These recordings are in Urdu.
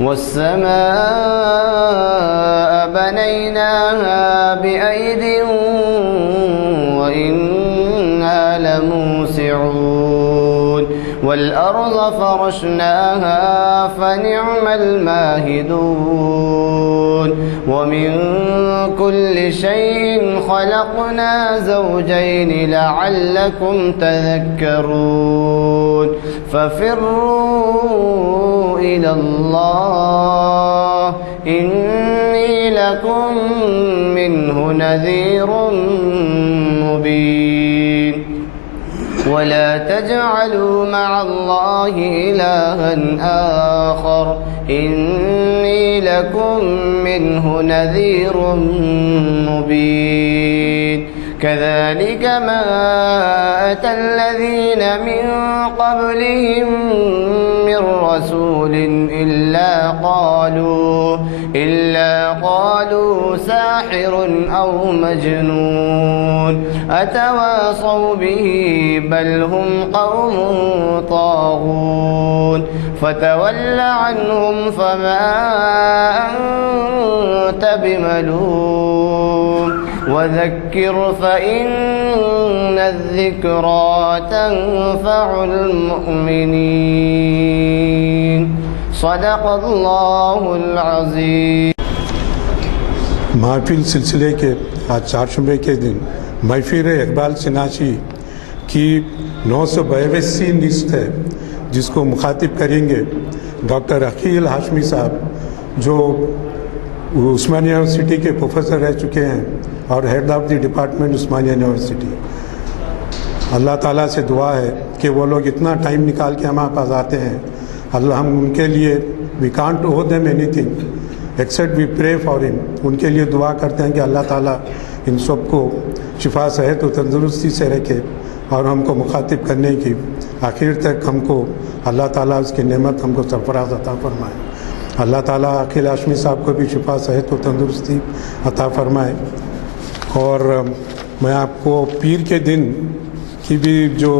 والسماء بنيناها بأيد وإنا لموسعون والأرض فرشناها فنعم الماهدون ومن كل شيء خلقنا زوجين لعلكم تذكرون ففروا إلى الله إني لكم منه نذير مبين ولا تجعلوا مع الله إلها آخر إني لكم منه نذير مبين كذلك ما أتى الذين من قبلهم من رسول إلا قالوا ساحر أو مجنون أتواصوا به بل هم قوم طاغون فتول عنهم فما أنت بملوم وذكر فإن الذكرى تنفع المؤمنين صدق اللہ العظیم۔ محفل سلسلے کے آج چہارشنبے کے دن محفل اقبال سناشی کی 982 نشست ہے، جس کو مخاطب کریں گے ڈاکٹر عقیل ہاشمی صاحب، جو عثمانیہ یونیورسٹی کے پروفیسر رہ چکے ہیں اور head of the department Osmania university. اللہ تعالیٰ سے دعا ہے کہ وہ لوگ اتنا ٹائم نکال کے ہمارے پاس آتے ہیں، اللہ ہم ان کے لیے we can't O them any thing accept we pray for ہم، ان کے لیے دعا کرتے ہیں کہ اللہ تعالیٰ ان سب کو شفا صحت و تندرستی سے رکھے اور ہم کو مخاطب کرنے کی آخر تک ہم کو اللہ تعالیٰ اس کی نعمت ہم کو سرفراز عطا فرمائے۔ اللہ تعالیٰ عقیل ہاشمی صاحب کو بھی شفا صحت و تندرستی عطا فرمائے۔ اور میں آپ کو پیر کے دن کی بھی جو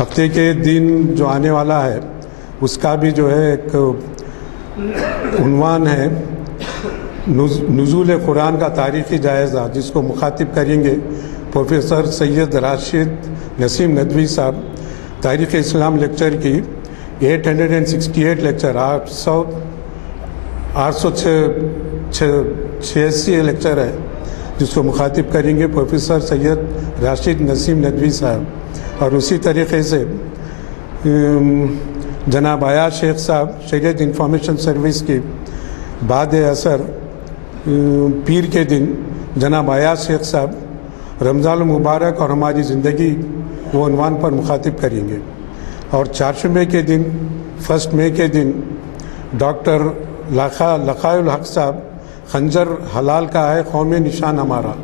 ہفتے کے دن جو آنے والا ہے اس کا بھی جو ہے ایک عنوان ہے نزول قرآن کا تاریخی جائزہ، جس کو مخاطب کریں گے پروفیسر سید راشد نسیم ندوی صاحب۔ تاریخ اسلام لیکچر کی 868 لیکچر 886 لیکچر ہے، جس کو مخاطب کریں گے پروفیسر سید راشد نسیم ندوی صاحب۔ اور اسی طریقے سے جناب ایاز شیخ صاحب شریعت انفارمیشن سروس کی بعد اثر پیر کے دن جناب ایاز شیخ صاحب رمضان المبارک اور ہماری زندگی وہ عنوان پر مخاطب کریں گے۔ اور چہارشنبے کے دن 1 مئی کے دن ڈاکٹر لقائے الحق صاحب خنجر حلال کا ہے قومی نشان ہمارا،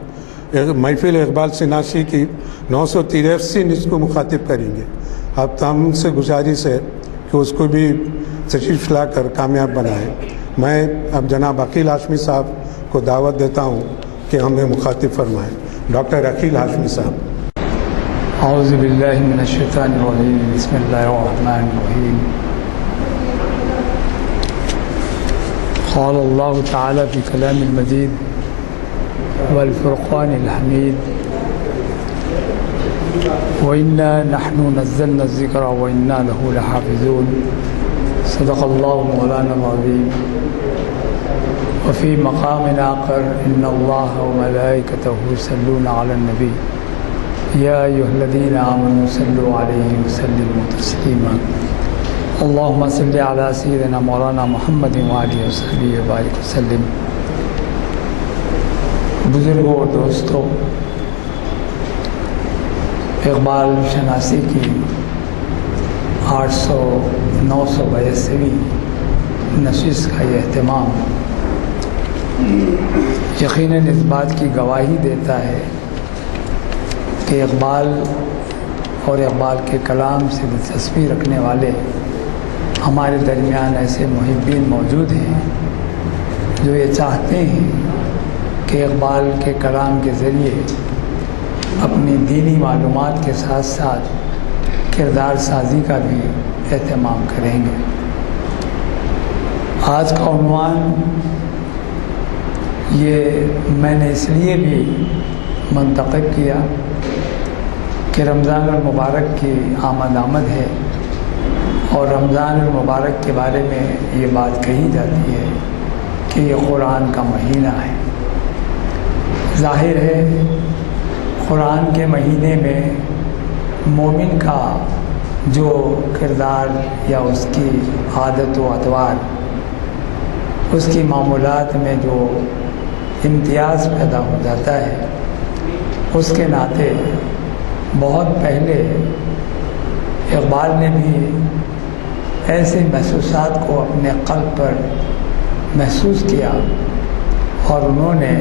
محفل اقبال سناشی کی 983 نشست کو مخاطب کریں گے۔ اب تم سے گزارش ہے کہ اس کو بھی تشریف لا کر کامیاب بنائیں۔ میں اب جناب عقیل ہاشمی صاحب کو دعوت دیتا ہوں کہ ہمیں مخاطب فرمائیں۔ ڈاکٹر عقیل ہاشمی صاحب۔ اعوذ باللہ من الشیطان الرجیم، بسم اللہ الرحمن الرحیم۔ قال اللہ تعالی فی کلام المجید والفرقان الحمید وَإِنَّا نَحْنُ نَزَّلْنَا الذِّكْرَ وَإِنَّا لَهُ لَحَافِظُونَ صدق اللہ مولانا العظیم۔ وفي مقام آخر إن الله وملائكته يصلون على النبي يا أيها الذين آمنوا صلوا عليه وسلموا تسليما اللهم صل على سيدنا مولانا محمد وآله وصحبه وبارك وسلم۔ بزرگوں اور دوستوں، اقبال شناسی کی 982ویں نشست کا یہ اہتمام یقیناً اس بات کی گواہی دیتا ہے کہ اقبال اور اقبال کے کلام سے دلچسپی رکھنے والے ہمارے درمیان ایسے محبین موجود ہیں جو یہ چاہتے ہیں کہ اقبال کے کلام کے ذریعے اپنی دینی معلومات کے ساتھ ساتھ کردار سازی کا بھی اہتمام کریں گے۔ آج کا عنوان یہ میں نے اس لیے بھی منتخب کیا کہ رمضان المبارک کی آمد ہے، اور رمضان المبارک کے بارے میں یہ بات کہی جاتی ہے کہ یہ قرآن کا مہینہ ہے۔ ظاہر ہے قرآن کے مہینے میں مومن کا جو کردار یا اس کی عادت و اطوار، اس کی معمولات میں جو امتیاز پیدا ہو جاتا ہے، اس کے ناطے بہت پہلے اقبال نے بھی ایسے محسوسات کو اپنے قلب پر محسوس کیا، اور انہوں نے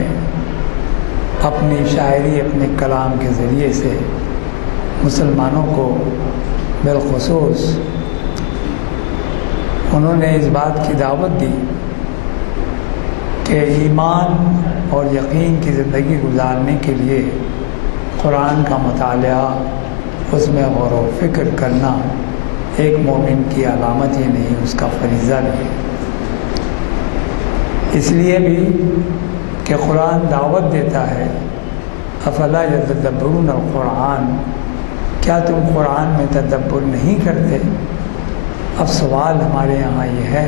اپنی شاعری، اپنے کلام کے ذریعے سے مسلمانوں کو بالخصوص انہوں نے اس بات کی دعوت دی کہ ایمان اور یقین کی زندگی گزارنے کے لیے قرآن کا مطالعہ، اس میں غور و فکر کرنا ایک مومن کی علامت ہی نہیں، اس کا فریضہ بھی ہے۔ اس لیے بھی کہ قرآن دعوت دیتا ہے، افلا یتدبرون القرآن، کیا تم قرآن میں تدبر نہیں کرتے؟ اب سوال ہمارے یہاں یہ ہے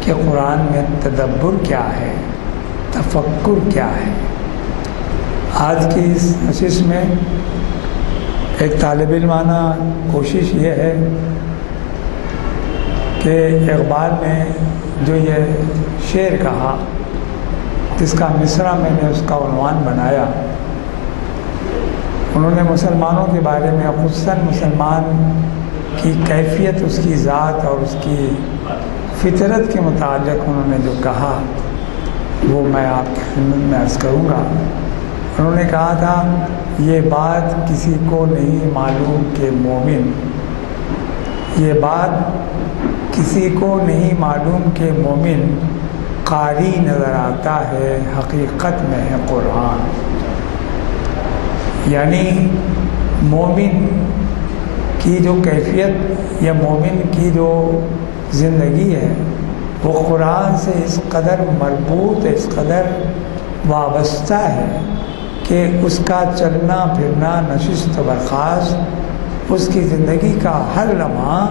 کہ قرآن میں تدبر کیا ہے، تفکر کیا ہے؟ آج کی اس نشست میں ایک طالب علمانہ کوشش یہ ہے کہ اقبال نے جو یہ شعر کہا، جس کا مصرع میں نے اس کا عنوان بنایا، انہوں نے مسلمانوں کے بارے میں، خصوصاً مسلمان کی کیفیت، اس کی ذات اور اس کی فطرت کے متعلق انہوں نے جو کہا وہ میں آپ کی خدمت میں عرض کروں گا۔ انہوں نے کہا تھا، یہ بات کسی کو نہیں معلوم کہ مومن، یہ بات کسی کو نہیں معلوم کہ مومن قاری نظر آتا ہے، حقیقت میں ہے قرآن۔ یعنی مومن کی جو کیفیت یا مومن کی جو زندگی ہے وہ قرآن سے اس قدر مربوط، اس قدر وابستہ ہے کہ اس کا چلنا پھرنا، نشست و برخاست، اس کی زندگی کا ہر لمحہ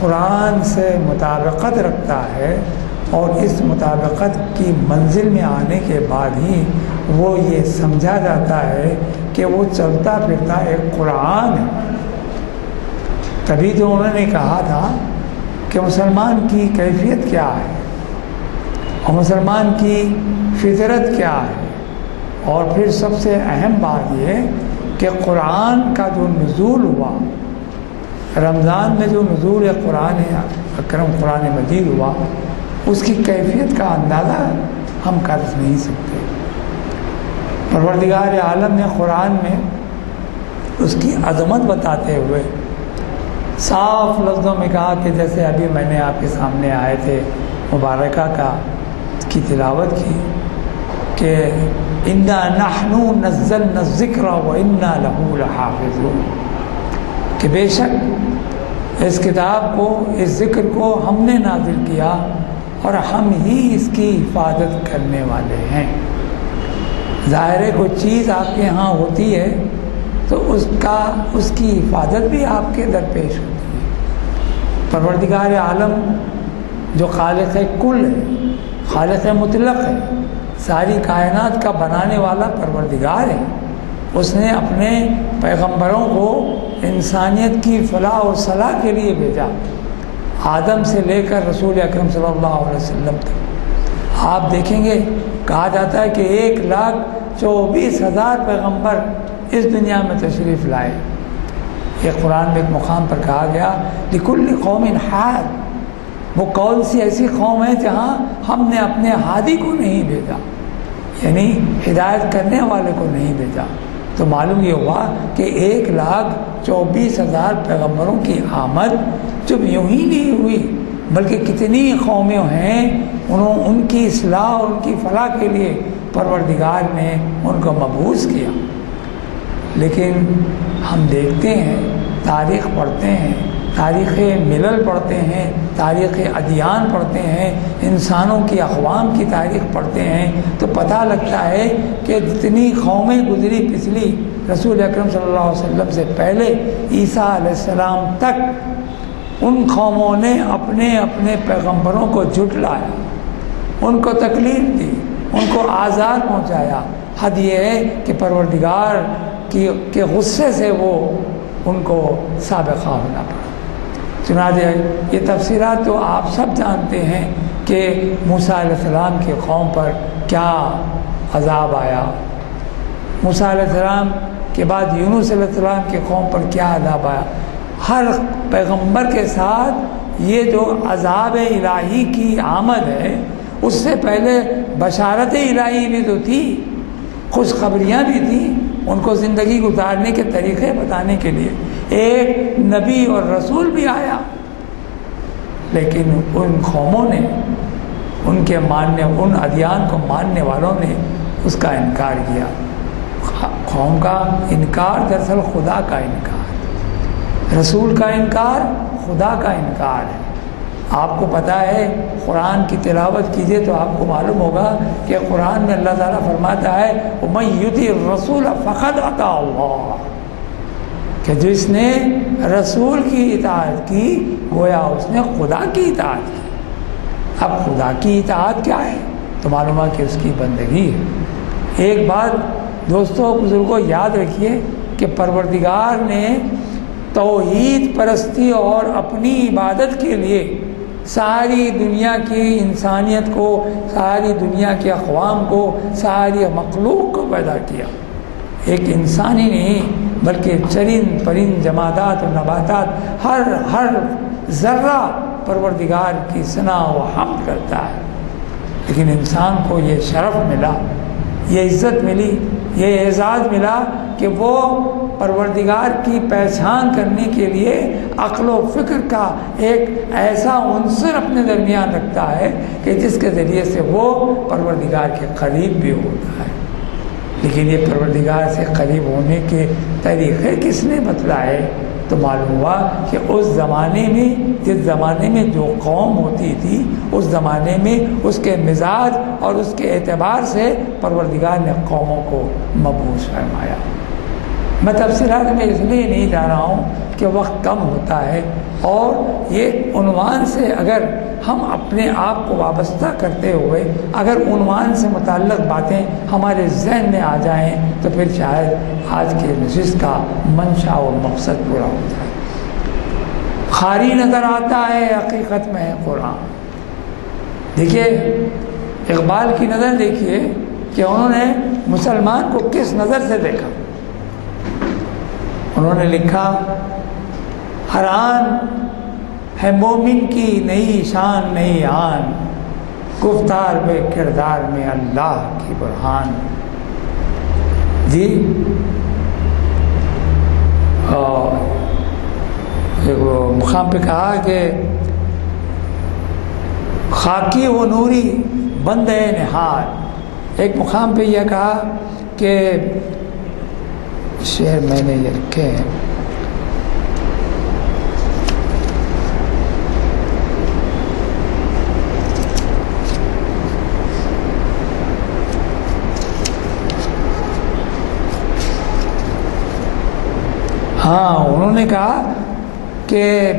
قرآن سے مطابقت رکھتا ہے، اور اس مطابقت کی منزل میں آنے کے بعد ہی وہ یہ سمجھا جاتا ہے کہ وہ چلتا پھرتا ایک قرآن ہے۔ تبھی تو انہوں نے کہا تھا کہ مسلمان کی کیفیت کیا ہے اور مسلمان کی فطرت کیا ہے، اور پھر سب سے اہم بات یہ کہ قرآن کا جو نزول ہوا، رمضان میں جو نزول قرآن اکرم قرآن مجید ہوا، اس کی کیفیت کا اندازہ ہم کر نہیں سکتے۔ پروردگار عالم نے قرآن میں اس کی عظمت بتاتے ہوئے صاف لفظوں میں کہا کہ جیسے ابھی میں نے آپ کے سامنے آئے تھے مبارکہ کی تلاوت کی کہ انا نحن نزلنا الذکر وانا لہ لحافظون، کہ بے شک اس کتاب کو، اس ذکر کو ہم نے نازل کیا اور ہم ہی اس کی حفاظت کرنے والے ہیں۔ ظاہر ہے کوئی چیز آپ کے ہاں ہوتی ہے تو اس کی حفاظت بھی آپ کے درپیش ہوتی ہے۔ پروردگار عالم جو خالق کل ہے، خالق مطلق ہے، ساری کائنات کا بنانے والا پروردگار ہے، اس نے اپنے پیغمبروں کو انسانیت کی فلاح و صلاح کے لیے بھیجا، آدم سے لے کر رسول اکرم صلی اللہ علیہ وسلم تک۔ آپ دیکھیں گے کہا جاتا ہے کہ 1,24,000 پیغمبر اس دنیا میں تشریف لائے۔ یہ قرآن میں ایک مقام پر کہا گیا لِكُلِّ قَوْمٍ حَادٍ، وہ کون سی ایسی قوم ہے جہاں ہم نے اپنے ہادی کو نہیں بھیجا، یعنی ہدایت کرنے والے کو نہیں بھیجا۔ تو معلوم یہ ہوا کہ 1,24,000 پیغمبروں کی آمد جب یوں ہی نہیں ہوئی، بلکہ کتنی قومیں ہیں، ان کی اصلاح اور ان کی فلاح کے لیے پروردگار نے ان کو مبعوث کیا۔ لیکن ہم دیکھتے ہیں، تاریخ پڑھتے ہیں، تاریخ ملل پڑھتے ہیں، تاریخ ادیان پڑھتے ہیں، انسانوں کی اقوام کی تاریخ پڑھتے ہیں، تو پتہ لگتا ہے کہ جتنی قومیں گزری پچھلی رسول اکرم صلی اللہ علیہ وسلم سے پہلے عیسیٰ علیہ السلام تک، ان قوموں نے اپنے اپنے پیغمبروں کو جھٹلایا، ان کو تکلیف دی، ان کو آزار پہنچایا۔ حد یہ ہے کہ پروردگار کے غصے سے وہ ان کو سابقہ ہونا پڑا۔ چنانچہ یہ تفسیرات تو آپ سب جانتے ہیں کہ موسیٰ علیہ السلام کی قوم پر کیا عذاب آیا، موسیٰ علیہ السلام کے بعد یونس علیہ السلام کی قوم پر کیا عذاب آیا۔ ہر پیغمبر کے ساتھ یہ جو عذاب الہی کی آمد ہے، اس سے پہلے بشارت الہی بھی تو تھی، خوشخبریاں بھی تھیں، ان کو زندگی گزارنے کے طریقے بتانے کے لیے ایک نبی اور رسول بھی آیا، لیکن ان قوموں نے ان ادیان کو ماننے والوں نے اس کا انکار کیا۔ قوم کا انکار دراصل خدا کا انکار، رسول کا انکار خدا کا انکار ہے۔ آپ کو پتہ ہے، قرآن کی تلاوت کیجئے تو آپ کو معلوم ہوگا کہ قرآن میں اللہ تعالیٰ فرماتا ہے وَمَن يُطِعِ الرَّسُولَ فَقَدْ أَطَاعَ اللَّهَ، کہ جس نے رسول کی اطاعت کی گویا اس نے خدا کی اطاعت کی۔ اب خدا کی اطاعت کیا ہے؟ تو معلوم ہے کہ اس کی بندگی ہے۔ ایک بات دوستوں بزرگوں یاد رکھیے کہ پروردگار نے توحید پرستی اور اپنی عبادت کے لیے ساری دنیا کی انسانیت کو، ساری دنیا کے اقوام کو، ساری مخلوق کو پیدا کیا۔ ایک انسان ہی نہیں بلکہ چرند پرند جمادات و نباتات، ہر ذرہ پروردگار کی ثنا و حمد کرتا ہے۔ لیکن انسان کو یہ شرف ملا، یہ عزت ملی، یہ اعزاز ملا کہ وہ پروردگار کی پہچان کرنے کے لیے عقل و فکر کا ایک ایسا عنصر اپنے درمیان رکھتا ہے کہ جس کے ذریعے سے وہ پروردگار کے قریب بھی ہوتا ہے۔ لیکن یہ پروردگار سے قریب ہونے کے طریقے کس نے بتلائے؟ تو معلوم ہوا کہ اس زمانے میں، جس زمانے میں جو قوم ہوتی تھی، اس زمانے میں اس کے مزاج اور اس کے اعتبار سے پروردگار نے قوموں کو مبعوث فرمایا۔ میں تفصیلات میں اس لیے نہیں جا رہا ہوں کہ وقت کم ہوتا ہے، اور یہ عنوان سے اگر ہم اپنے آپ کو وابستہ کرتے ہوئے اگر عنوان سے متعلق باتیں ہمارے ذہن میں آ جائیں تو پھر شاید آج کے نشست کا منشا و مقصد پورا ہو جائے۔ خالی نظر آتا ہے، حقیقت میں ہے قرآن۔ دیکھیے اقبال کی نظر دیکھیے کہ انہوں نے مسلمان کو کس نظر سے دیکھا۔ انہوں نے لکھا، ہر آن ہے مومن کی نئی شان نئی آن، گفتار میں کردار میں اللہ کی برہان۔ جی ایک مقام پہ کہا کہ خاکی و نوری بندے نہاد، ایک مقام پہ یہ کہا کہ شعر میں نے یہ رکھے ہیں، انہوں نے کہا کہ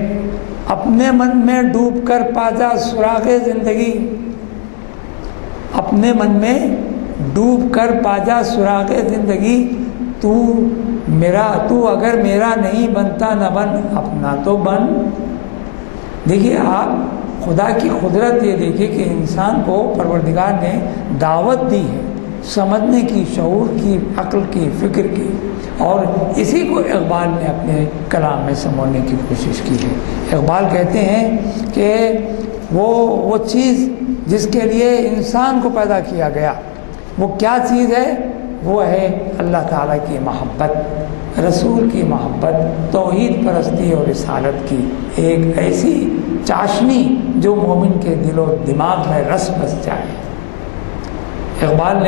اپنے من میں ڈوب کر پا جا سراغ زندگی، اپنے من میں ڈوب کر پا جا سراغ زندگی، تو اگر میرا نہیں بنتا نہ بن اپنا تو بن۔ دیکھیے آپ خدا کی قدرت یہ دیکھیے کہ انسان کو پروردگار نے دعوت دی ہے سمجھنے کی، شعور کی، عقل کی، فکر کی، اور اسی کو اقبال نے اپنے کلام میں سمجھنے کی کوشش کی ہے۔ اقبال کہتے ہیں کہ وہ چیز جس کے لیے انسان کو پیدا کیا گیا، وہ کیا چیز ہے؟ وہ ہے اللہ تعالیٰ کی محبت، رسول کی محبت، توحید پرستی اور رسالت کی ایک ایسی چاشنی جو مومن کے دل و دماغ میں رس بس جائے۔ اقبال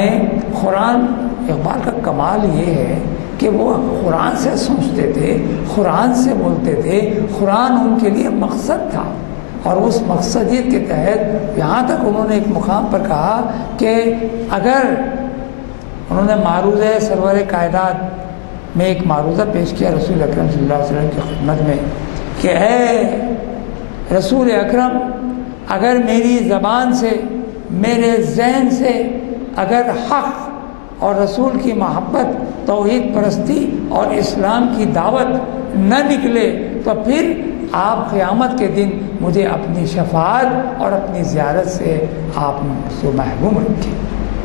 کا کمال یہ ہے کہ وہ قرآن سے سوچتے تھے، قرآن سے بولتے تھے، قرآن ان کے لیے مقصد تھا، اور اس مقصدیت کے تحت یہاں تک انہوں نے ایک مقام پر کہا کہ اگر انہوں نے معروضہ سرور کائنات میں ایک معروضہ پیش کیا رسول اکرم صلی اللہ علیہ وسلم کی خدمت میں کہ اے رسول اکرم، اگر میری زبان سے، میرے ذہن سے اگر حق اور رسول کی محبت، توحید پرستی اور اسلام کی دعوت نہ نکلے تو پھر آپ قیامت کے دن مجھے اپنی شفاعت اور اپنی زیارت سے آپ سے محروم رکھیں،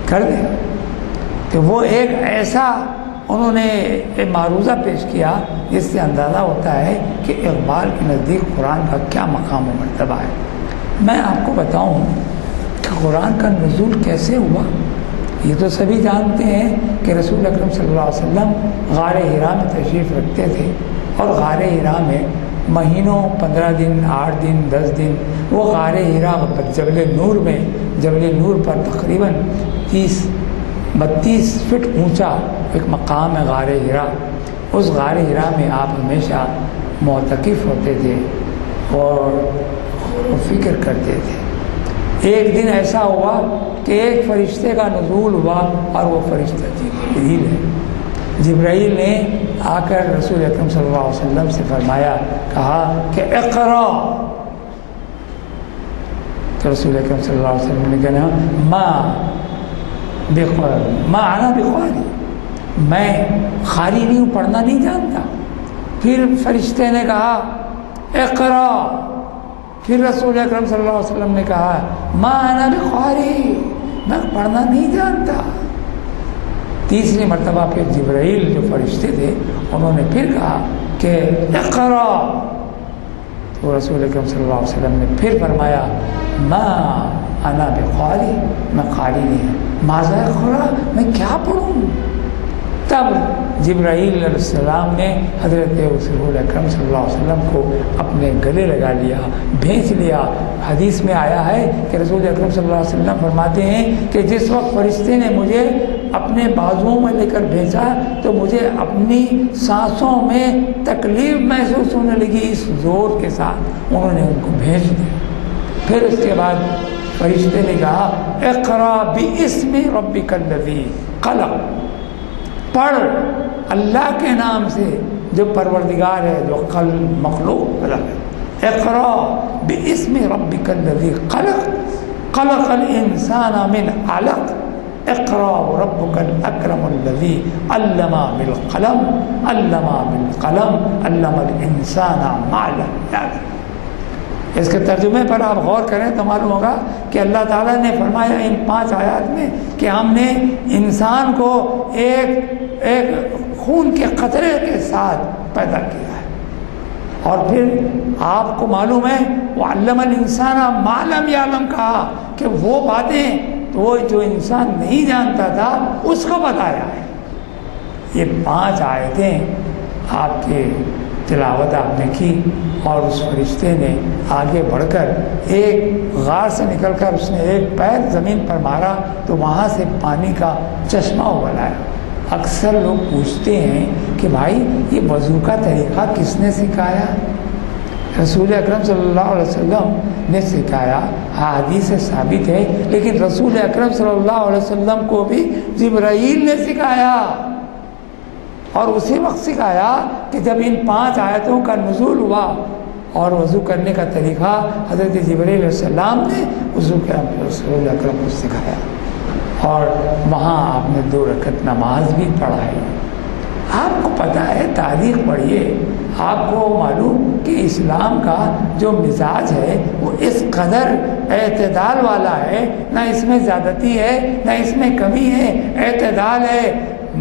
کر دیں۔ کہ وہ ایک ایسا انہوں نے معروضہ پیش کیا جس سے اندازہ ہوتا ہے کہ اقبال کے نزدیک قرآن کا کیا مقام و مرتبہ ہے۔ میں آپ کو بتاؤں کہ قرآن کا نزول کیسے ہوا۔ یہ تو سبھی جانتے ہیں کہ رسول اکرم صلی اللہ علیہ وسلم غار حرا میں تشریف رکھتے تھے، اور غار حرا میں مہینوں، 15 دن، 8 دن، 10 دن وہ غار حرا جبل نور میں، جبل نور پر تقریباً 32 فٹ اونچا ایک مقام ہے غار حرا۔ اس غار حرا میں آپ ہمیشہ معتکف ہوتے تھے اور فکر کرتے تھے۔ ایک دن ایسا ہوا کہ ایک فرشتے کا نزول ہوا، اور وہ فرشتہ جبرائیل ہے۔ جبرائیل نے آ کر رسول اکرم صلی اللہ علیہ وسلم سے فرمایا، کہا کہ اقرا۔ تو رسول اکرم صلی اللہ علیہ وسلم نے کہا ما انا بقاری، میں قاری نہیں ہوں، پڑھنا نہیں جانتا۔ پھر فرشتے نے کہا اقرا۔ پھر رسول اکرم صلی اللہ علیہ وسلم نے کہا ما انا بقاری، میں پڑھنا نہیں جانتا۔ تیسری مرتبہ پھر جبرائیل جو فرشتے تھے انہوں نے پھر کہا کہ اقرا۔ تو رسول اکرم صلی اللہ علیہ وسلم نے پھر فرمایا ما انا بقاری، میں قاری نہیں ہوں، ماذا اقرا، میں کیا پڑھوں۔ تب جبرائیل علیہ السلام نے حضرت رسول اکرم صلی اللہ علیہ وسلم کو اپنے گلے لگا لیا، بھیج لیا۔ حدیث میں آیا ہے کہ رسول اکرم صلی اللہ علیہ وسلم فرماتے ہیں کہ جس وقت فرشتے نے مجھے اپنے بازوؤں میں لے کر بھیجا تو مجھے اپنی سانسوں میں تکلیف محسوس ہونے لگی، اس زور کے ساتھ انہوں نے ان کو بھیج دیا۔ پھر اس کے بعد فرشتے نے کہا اقرا باسم ربک الذی خلق، پڑھ اللہ کے نام سے جو پروردگار ہے، جو مخلوق بنا ہے۔ اقرا باسم ربک الذی خلق، خلق الانسان من علق، اقرا ربک الاکرم الذی علم بالقلم، علم بالقلم، علم الانسان ما لم یعلم۔ اس کے ترجمے پر آپ غور کریں تو معلوم ہوگا کہ اللہ تعالیٰ نے فرمایا ان 5 آیات میں کہ ہم نے انسان کو ایک خون کے قطرے کے ساتھ پیدا کیا ہے، اور پھر آپ کو معلوم ہے وہ علم الانسان ما لم یعلم کہا کہ وہ باتیں وہ جو انسان نہیں جانتا تھا اس کو بتایا ہے۔ یہ 5 آیتیں آپ کے تلاوت آپ نے کی، اور اس فرشتے نے آگے بڑھ کر ایک غار سے نکل کر اس نے ایک پیر زمین پر مارا تو وہاں سے پانی کا چشمہ ابل آیا۔ اکثر لوگ پوچھتے ہیں کہ بھائی یہ وضو کا طریقہ کس نے سکھایا؟ رسول اکرم صلی اللہ علیہ وسلم نے سکھایا، حدیث سے ثابت ہے، لیکن رسول اکرم صلی اللہ علیہ وسلم کو بھی جبرائیل نے سکھایا، اور اسی وقت سکھایا کہ جب ان 5 آیتوں کا نزول ہوا اور وضو کرنے کا طریقہ حضرت جبرائیل علیہ السلام نے وضو کا رسول اکرم کو سکھایا، اور وہاں آپ نے 2 رکعت نماز بھی پڑھائی۔ آپ کو پتہ ہے، تاریخ پڑھیے، آپ کو معلوم کہ اسلام کا جو مزاج ہے وہ اس قدر اعتدال والا ہے، نہ اس میں زیادتی ہے نہ اس میں کمی ہے، اعتدال ہے،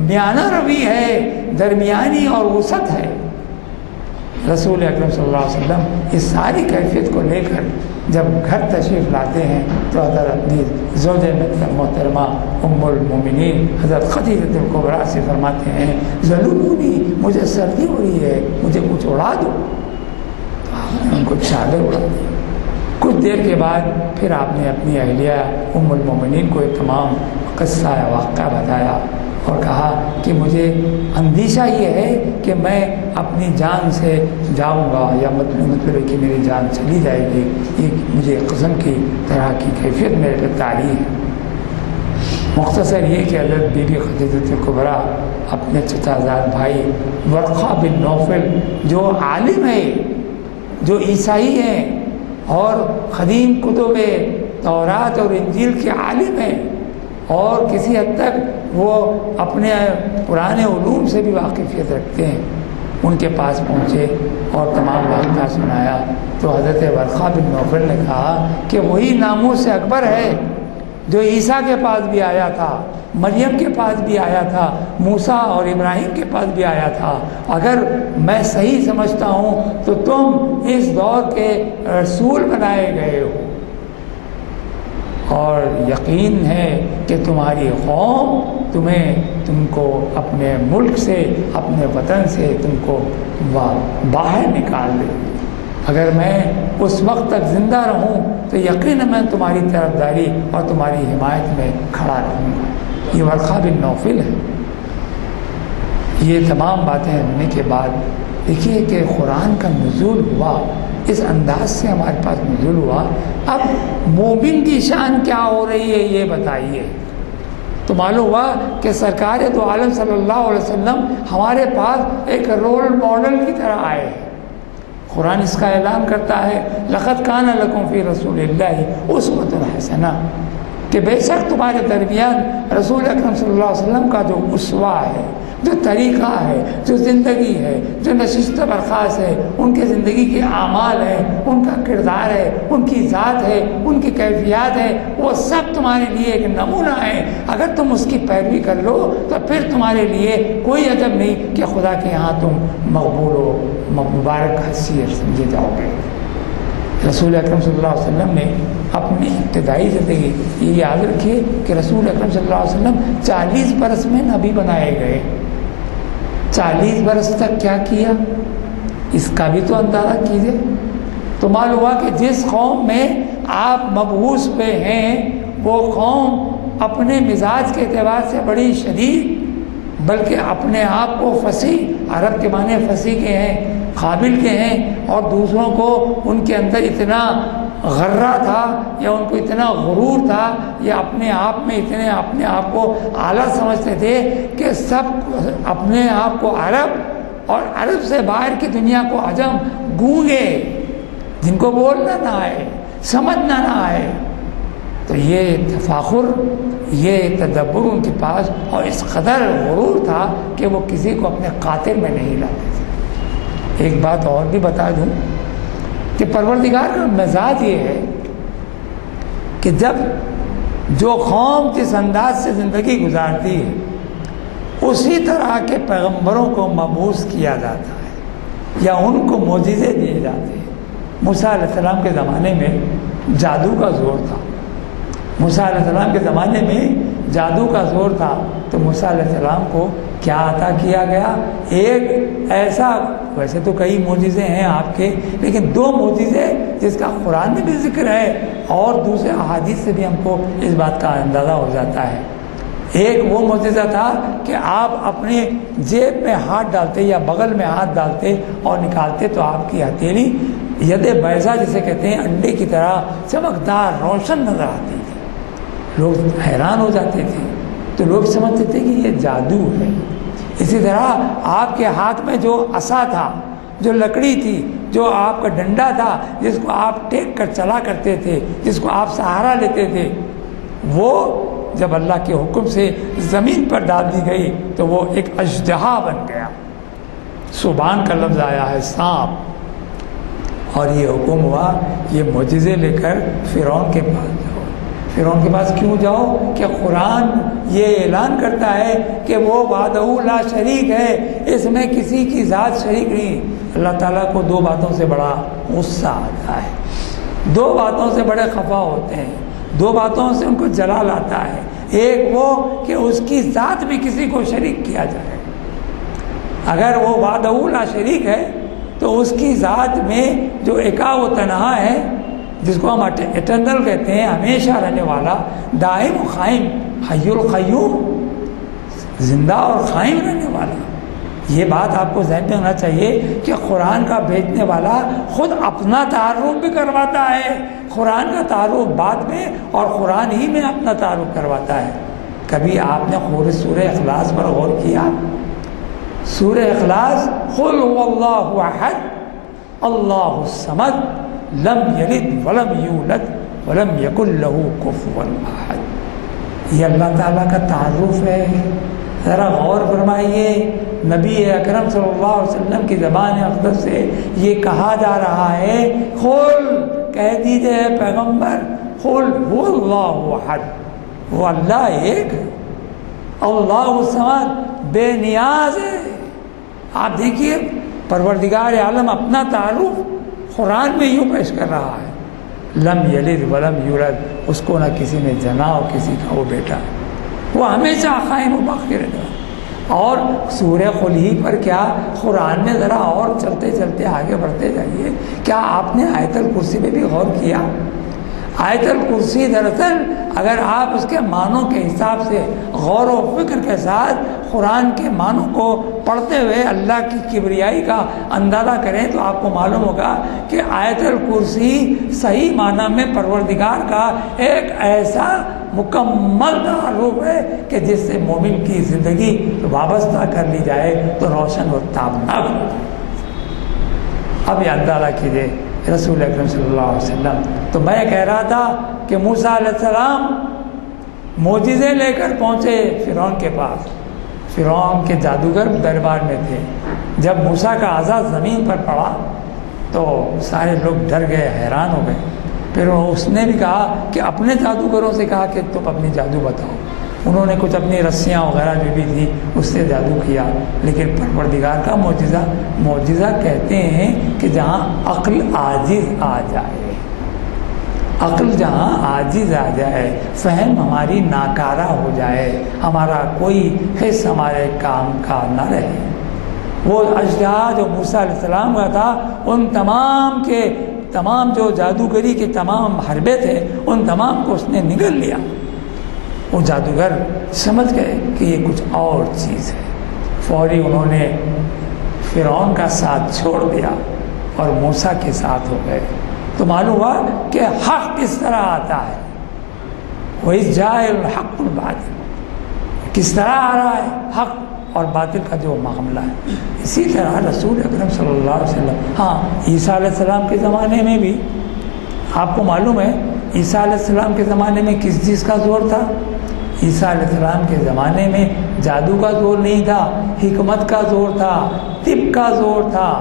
میانہ روی ہے، درمیانی اور وسط ہے۔ رسول اکرم صلی اللہ علیہ وسلم اس ساری کیفیت کو لے کر جب گھر تشریف لاتے ہیں تو حضرت اپنی زوج محترمہ ام المومنین حضرت خدیجہ الکبریٰ سے فرماتے ہیں ظلمونی، مجھے سردی ہو رہی ہے، مجھے کچھ اڑا دو۔ تو آپ نے ان کو چادر اڑا دی۔ کچھ دیر کے بعد پھر آپ نے اپنی اہلیہ ام المومنین کو تمام قصہ واقعہ بتایا۔ اور کہا کہ مجھے اندیشہ یہ ہے کہ میں اپنی جان سے جاؤں گا، یا مطلب ہے کہ میری جان چلی جائے گی، یہ مجھے قسم کی طرح کی کیفیت میرے پہ طاری ہے۔ مختصر یہ کہ حضرت بی بی خدیجہ کبریٰ اپنے چچا زاد بھائی ورقہ بن نوفل جو عالم ہے، جو عیسائی ہیں اور قدیم کتب تورات اور انجیل کے عالم ہیں، اور کسی حد تک وہ اپنے پرانے علوم سے بھی واقفیت رکھتے ہیں، ان کے پاس پہنچے اور تمام واقعہ سنایا تو حضرت ورقہ بن نوفل نے کہا کہ وہی ناموس اکبر ہے جو عیسیٰ کے پاس بھی آیا تھا، مریم کے پاس بھی آیا تھا، موسیٰ اور ابراہیم کے پاس بھی آیا تھا۔ اگر میں صحیح سمجھتا ہوں تو تم اس دور کے رسول بنائے گئے ہو، اور یقین ہے کہ تمہاری قوم تم کو اپنے ملک سے، اپنے وطن سے تم کو باہر نکال دے گی۔ اگر میں اس وقت تک زندہ رہوں تو یقیناً میں تمہاری طرفداری اور تمہاری حمایت میں کھڑا رہوں گا۔ یہ ورقہ بن نوفل ہے۔ یہ تمام باتیں ہونے کے بعد دیکھیے کہ قرآن کا نزول ہوا، اس انداز سے ہمارے پاس نزول ہوا۔ اب مومن کی شان کیا ہو رہی ہے یہ بتائیے۔ تو معلوم ہوا کہ سرکار دو عالم صلی اللہ علیہ وسلم ہمارے پاس ایک رول ماڈل کی طرح آئے ہیں۔ قرآن اس کا اعلان کرتا ہے لَقَدْ كَانَ لَكُمْ فِي رَسُولِ اللَّهِ أُسْوَةٌ حَسَنَةٌ، کہ بے شک تمہارے درمیان رسول اکرم صلی اللہ علیہ وسلم کا جو اسوہ ہے، جو طریقہ ہے، جو زندگی ہے، جو نشست برخاست ہے، ان کے زندگی کے اعمال ہے، ان کا کردار ہے، ان کی ذات ہے، ان کی کیفیات ہے، وہ سب تمہارے لیے ایک نمونہ ہے۔ اگر تم اس کی پیروی کر لو تو پھر تمہارے لیے کوئی عجب نہیں کہ خدا کے یہاں تم مقبول و مبارک حیثیت سمجھے جاؤ گے۔ رسول اکرم صلی اللہ علیہ وسلم نے اپنی ابتدائی زندگی یہ یاد رکھیے کہ رسول اکرم صلی اللہ علیہ وسلم 40 برس میں نبی بنائے گئے۔ 40 برس تک کیا کیا اس کا بھی تو اندازہ کیجیے۔ تو معلوم ہوا کہ جس قوم میں آپ مبعوث ہوئے ہیں وہ قوم اپنے مزاج کے اعتبار سے بڑی شدید، بلکہ اپنے آپ کو فصیح، عرب کے معنی فصیح کے ہیں، قابل کے ہیں، اور دوسروں کو ان کے اندر اتنا غرہ تھا یا ان کو اتنا غرور تھا یا اپنے آپ میں اتنے اپنے آپ کو اعلیٰ سمجھتے تھے کہ سب اپنے آپ کو عرب اور عرب سے باہر کی دنیا کو عجم، گونگے، جن کو بولنا نہ آئے، سمجھنا نہ آئے۔ تو یہ تفاخر، یہ تدبر ان کے پاس اور اس قدر غرور تھا کہ وہ کسی کو اپنے قاتل میں نہیں لاتے تھے۔ ایک بات اور بھی بتا دوں کہ پروردگار کا مزاج یہ ہے کہ جب جو قوم جس انداز سے زندگی گزارتی ہے اسی طرح کے پیغمبروں کو مبعوث کیا جاتا ہے یا ان کو معجزے دیے جاتے ہیں۔ موسیٰ علیہ السلام کے زمانے میں جادو کا زور تھا، موسیٰ علیہ السلام کے زمانے میں جادو کا زور تھا، تو موسیٰ علیہ السلام کو کیا عطا کیا گیا؟ ایک ایسا، ویسے تو کئی معجزے ہیں آپ کے، لیکن 2 معجزے جس کا قرآن میں بھی ذکر ہے اور دوسرے احادیث سے بھی ہم کو اس بات کا اندازہ ہو جاتا ہے۔ ایک وہ معجزہ تھا کہ آپ اپنے جیب میں ہاتھ ڈالتے یا بغل میں ہاتھ ڈالتے اور نکالتے تو آپ کی ہتھیلی ید بیضا جسے کہتے ہیں انڈے کی طرح چمکدار روشن نظر آتی تھی۔ لوگ حیران ہو جاتے تھے، تو لوگ سمجھتے تھے کہ یہ جادو ہے۔ اسی طرح آپ کے ہاتھ میں جو عصا تھا، جو لکڑی تھی، جو آپ کا ڈنڈا تھا جس کو آپ ٹیک کر چلا کرتے تھے، جس کو آپ سہارا لیتے تھے، وہ جب اللہ کے حکم سے زمین پر ڈال دی گئی تو وہ ایک اژدہا بن گیا۔ سبحان کا لفظ آیا ہے، سانپ، اور یہ حکم ہوا یہ معجزے لے کر فرعون کے پاس جاؤ۔ فرعون کے پاس کیوں جاؤ؟ کہ قرآن یہ اعلان کرتا ہے کہ وہ وحدہ لا شریک ہے، اس میں کسی کی ذات شریک نہیں۔ اللہ تعالیٰ کو 2 باتوں سے بڑا غصہ آتا ہے، 2 باتوں سے بڑے خفا ہوتے ہیں، 2 باتوں سے ان کو جلال آتا ہے۔ ایک وہ کہ اس کی ذات میں کسی کو شریک کیا جائے۔ اگر وہ وحدہ لا شریک ہے تو اس کی ذات میں جو ایکا و تنہا ہے، جس کو ہم اٹرنل کہتے ہیں، ہمیشہ رہنے والا، دائم و قائم، حی القیوم، زندہ اور قائم رہنے والا. یہ بات آپ کو ذہن میں ہونا چاہیے کہ قرآن کا بھیجنے والا خود اپنا تعارف بھی کرواتا ہے. قرآن کا تعارف بعد میں اور قرآن ہی میں اپنا تعارف کرواتا ہے. کبھی آپ نے سورہ اخلاص پر غور کیا؟ سورہ اخلاص قل هو اللہ احد اللہ الصمد لم یلد ولم یولد ولم یکن له کفوا احد. یہ اللہ تعالیٰ کا تعارف ہے. ذرا غور فرمائیے، نبی اکرم صلی اللہ علیہ وسلم کی زبان اقدس سے یہ کہا جا رہا ہے، قل کہہ دیجئے پیغمبر، قل هو اللہ احد، وہ اللہ ایک ہے، اللہ الصمد بے نیاز ہے. آپ دیکھیے پروردگار عالم اپنا تعارف قرآن میں یوں پیش کر رہا ہے، لم یلد ولم یولد، اس کو نہ کسی نے جنا اور کسی کا وہ بیٹا، وہ ہمیشہ قائم و باقی رہے گا. اور سورہ قل ہی پر کیا قرآن میں ذرا اور چلتے چلتے آگے بڑھتے جائیے. کیا آپ نے آیت الکرسی میں بھی غور کیا؟ آیت الکرسی دراصل اگر آپ اس کے معنوں کے حساب سے غور و فکر کے ساتھ قرآن کے معنوں کو پڑھتے ہوئے اللہ کی کبریائی کا اندازہ کریں تو آپ کو معلوم ہوگا کہ آیت الکرسی صحیح معنی میں پروردگار کا ایک ایسا مکمل تعارف ہے کہ جس سے مومن کی زندگی وابستہ کر لی جائے تو روشن و تابناک ہو جائے. اب یہ اندازہ کیجیے رسول اکرم صلی اللہ علیہ وسلم. تو میں کہہ رہا تھا کہ موسیٰ علیہ السلام معجزے لے کر پہنچے فرعون کے پاس. فرعون کے جادوگر دربار میں تھے. جب موسیٰ کا عصا زمین پر پڑا تو سارے لوگ ڈر گئے، حیران ہو گئے. پھر اس نے بھی کہا کہ اپنے جادوگروں سے کہا کہ تم اپنی جادو بتاؤ. انہوں نے کچھ اپنی رسیاں وغیرہ جو بھی تھی اس سے جادو کیا. لیکن پروردگار کا معجزہ کہتے ہیں کہ جہاں عقل عاجز آ جائے، عقل جہاں عاجز آ جائے، فہم ہماری ناکارہ ہو جائے، ہمارا کوئی حص ہمارے کام کا نہ رہے. وہ اجداد جو موسیٰ علیہ السلام کا تھا، ان تمام جو جادوگری کے تمام حربے تھے ان تمام کو اس نے نگل لیا. وہ جادوگر سمجھ گئے کہ یہ کچھ اور چیز ہے. فوری انہوں نے فرعون کا ساتھ چھوڑ دیا اور موسیٰ کے ساتھ ہو گئے. تو معلوم ہوا کہ حق کس طرح آتا ہے. وَإِذْ جَاءَ الْحَقُّ الْبَاطِلُ، کس طرح آ رہا ہے حق اور باطل کا جو معاملہ ہے. اسی طرح رسول اکرم صلی اللہ علیہ وسلم، ہاں عیسیٰ علیہ السلام کے زمانے میں بھی آپ کو معلوم ہے عیسیٰ علیہ السلام کے زمانے میں کس چیز کا زور تھا؟ عیسیٰ علیہ السلام کے زمانے میں جادو کا زور نہیں تھا، حکمت کا زور تھا، طب کا زور تھا.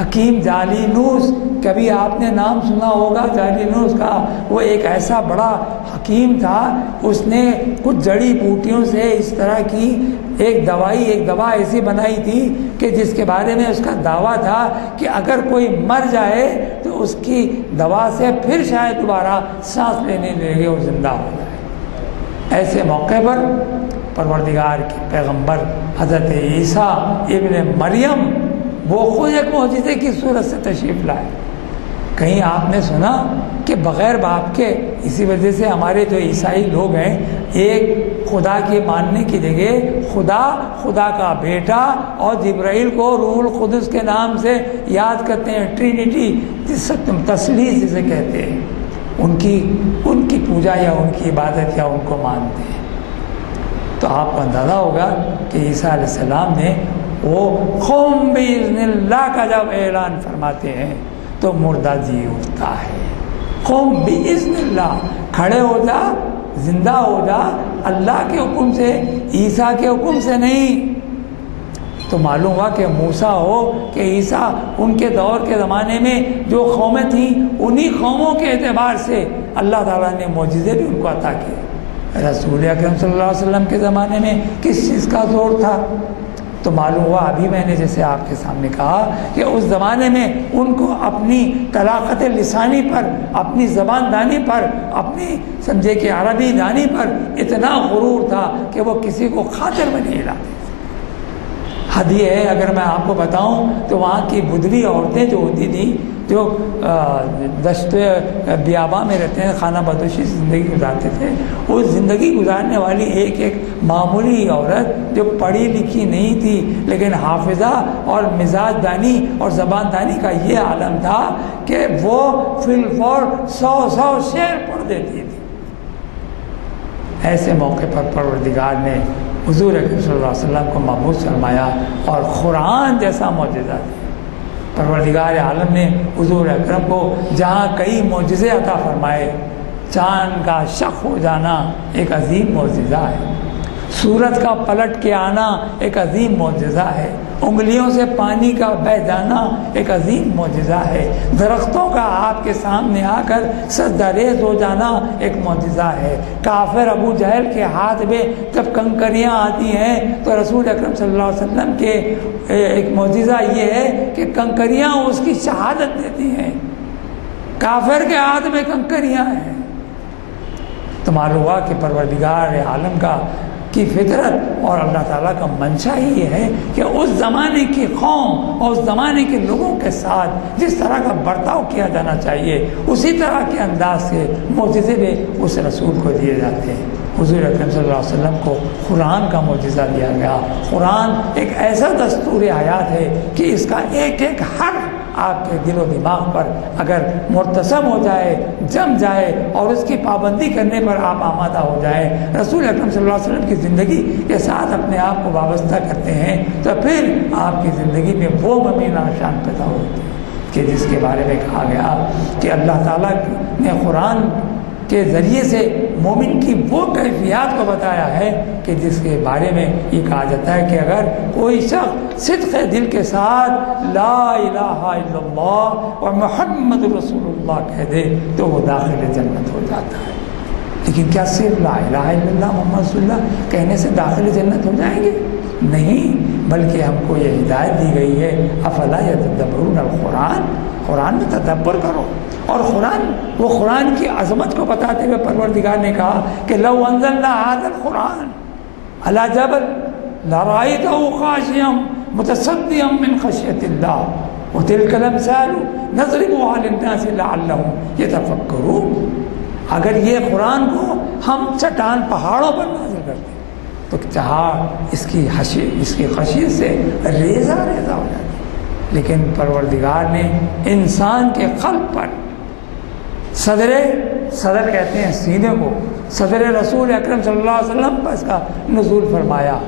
حکیم جالینوس، کبھی آپ نے نام سنا ہوگا جالینوس کا. وہ ایک ایسا بڑا حکیم تھا، اس نے کچھ جڑی بوٹیوں سے اس طرح کی ایک دوا ایسی بنائی تھی کہ جس کے بارے میں اس کا دعویٰ تھا کہ اگر کوئی مر جائے تو اس کی دوا سے پھر شاید دوبارہ سانس لینے لگے اور زندہ ہو جائے. ایسے موقع پر پروردگار کے پیغمبر حضرت عیسیٰ ابن مریم وہ خود ایک معجزے کی صورت سے تشریف لائے. کہیں آپ نے سنا کہ بغیر باپ کے، اسی وجہ سے ہمارے جو عیسائی لوگ ہیں ایک خدا کی ماننے کی جگہ خدا کا بیٹا اور جبرائیل کو روح القدس کے نام سے یاد کرتے ہیں. ٹرینیٹی تثلیث جسے کہتے ہیں، ان کی پوجا یا ان کی عبادت یا ان کو مانتے ہیں. تو آپ کو اندازہ ہوگا کہ عیسیٰ علیہ السلام نے وہ قوم باذن اللہ کا جب اعلان فرماتے ہیں تو مردہ جی اٹھتا ہے. قوم باذن اللہ، کھڑے ہو جا، زندہ ہو جا، اللہ کے حکم سے، عیسیٰ کے حکم سے نہیں. تو معلوم ہوا کہ موسیٰ ہو کہ عیسیٰ، ان کے دور کے زمانے میں جو قومیں تھیں انہی قوموں کے اعتبار سے اللہ تعالیٰ نے معجزے بھی ان کو عطا کیے. رسول اکرم صلی اللہ علیہ وسلم کے زمانے میں کس چیز کا زور تھا؟ تو معلوم ہوا ابھی میں نے جیسے آپ کے سامنے کہا کہ اس زمانے میں ان کو اپنی طلاقت لسانی پر، اپنی زبان دانی پر، اپنی سمجھے کہ عربی دانی پر اتنا غرور تھا کہ وہ کسی کو خاطر میں نہیں لاتے. حد یہ ہے اگر میں آپ کو بتاؤں تو وہاں کی بدوی عورتیں جو ہوتی تھیں جو دشت بیاباں میں رہتے ہیں، خانہ بدوشی زندگی گزارتے تھے، وہ زندگی گزارنے والی ایک معمولی عورت جو پڑھی لکھی نہیں تھی لیکن حافظہ اور مزاج دانی اور زبان دانی کا یہ عالم تھا کہ وہ فی الفور 100 شعر پڑھ دیتی تھی۔ ایسے موقع پر پروردگار نے حضور اکرم صلی اللہ علیہ وسلم کو مبعوث فرمایا اور قرآن جیسا معجزہ دیا۔ پروردگار عالم نے حضور اکرم کو جہاں کئی معجزے عطا فرمائے، چاند کا شق ہو جانا ایک عظیم معجزہ ہے، سورج کا پلٹ کے آنا ایک عظیم معجزہ ہے، انگلیوں سے پانی کا بہہ جانا ایک عظیم معجزہ ہے، درختوں کا آپ کے سامنے آ کر سجدہ ریز ہو جانا ایک معجزہ ہے، کافر ابو جہل کے ہاتھ میں جب کنکریاں آتی ہیں تو رسول اکرم صلی اللہ علیہ وسلم کے ایک معجزہ یہ ہے کہ کنکریاں اس کی شہادت دیتی ہیں، کافر کے ہاتھ میں کنکریاں ہیں۔ تو معلوم ہوا کہ پروردگار عالم کی فطرت اور اللہ تعالیٰ کا منشا ہی یہ ہے کہ اس زمانے کی قوم اور اس زمانے کے لوگوں کے ساتھ جس طرح کا برتاؤ کیا جانا چاہیے اسی طرح کے انداز سے معجزے بھی اس رسول کو دیے جاتے ہیں۔ حضور اکرم صلی اللہ علیہ وسلم کو قرآن کا معجزہ دیا گیا۔ قرآن ایک ایسا دستور حیات ہے کہ اس کا ایک حرف آپ کے دل و دماغ پر اگر مرتسم ہو جائے، جم جائے اور اس کی پابندی کرنے پر آپ آمادہ ہو جائیں، رسول اکرم صلی اللہ علیہ وسلم کی زندگی کے ساتھ اپنے آپ کو وابستہ کرتے ہیں، تو پھر آپ کی زندگی میں وہ ممینہ شان پیدا ہوتی ہے کہ جس کے بارے میں کہا گیا کہ اللہ تعالیٰ نے قرآن کے ذریعے سے مومن کی وہ کیفیات کو بتایا ہے کہ جس کے بارے میں یہ کہا جاتا ہے کہ اگر کوئی شخص صدق دل کے ساتھ لا الہ الا اللہ اور محمد رسول اللہ کہہ دے تو وہ داخل جنت ہو جاتا ہے۔ لیکن کیا صرف لا الہ الا اللہ محمد رسول اللہ کہنے سے داخل جنت ہو جائیں گے؟ نہیں، بلکہ ہم کو یہ ہدایت دی گئی ہے افلا یتدبرون القرآن، قرآن میں تدبر کرو۔ اور وہ قرآن کی عظمت کو بتاتے ہوئے پروردگار نے کہا کہ لو انزلنا هذا القرآن على جبل لرأيته خاشعا متصدعا من خشية الله وتلك الأمثال نضربها للناس لعلهم يتفكرون۔ اگر یہ قرآن کو ہم چٹان پہاڑوں پر نازل کرتے تو چہار اس کی خشیت سے ریزہ ہو جاتی، لیکن پروردگار نے انسان کے قلب پر صدر کہتے ہیں سینے کو، صدر رسول اکرم صلی اللہ علیہ وسلم پر اس کا نزول فرمایا۔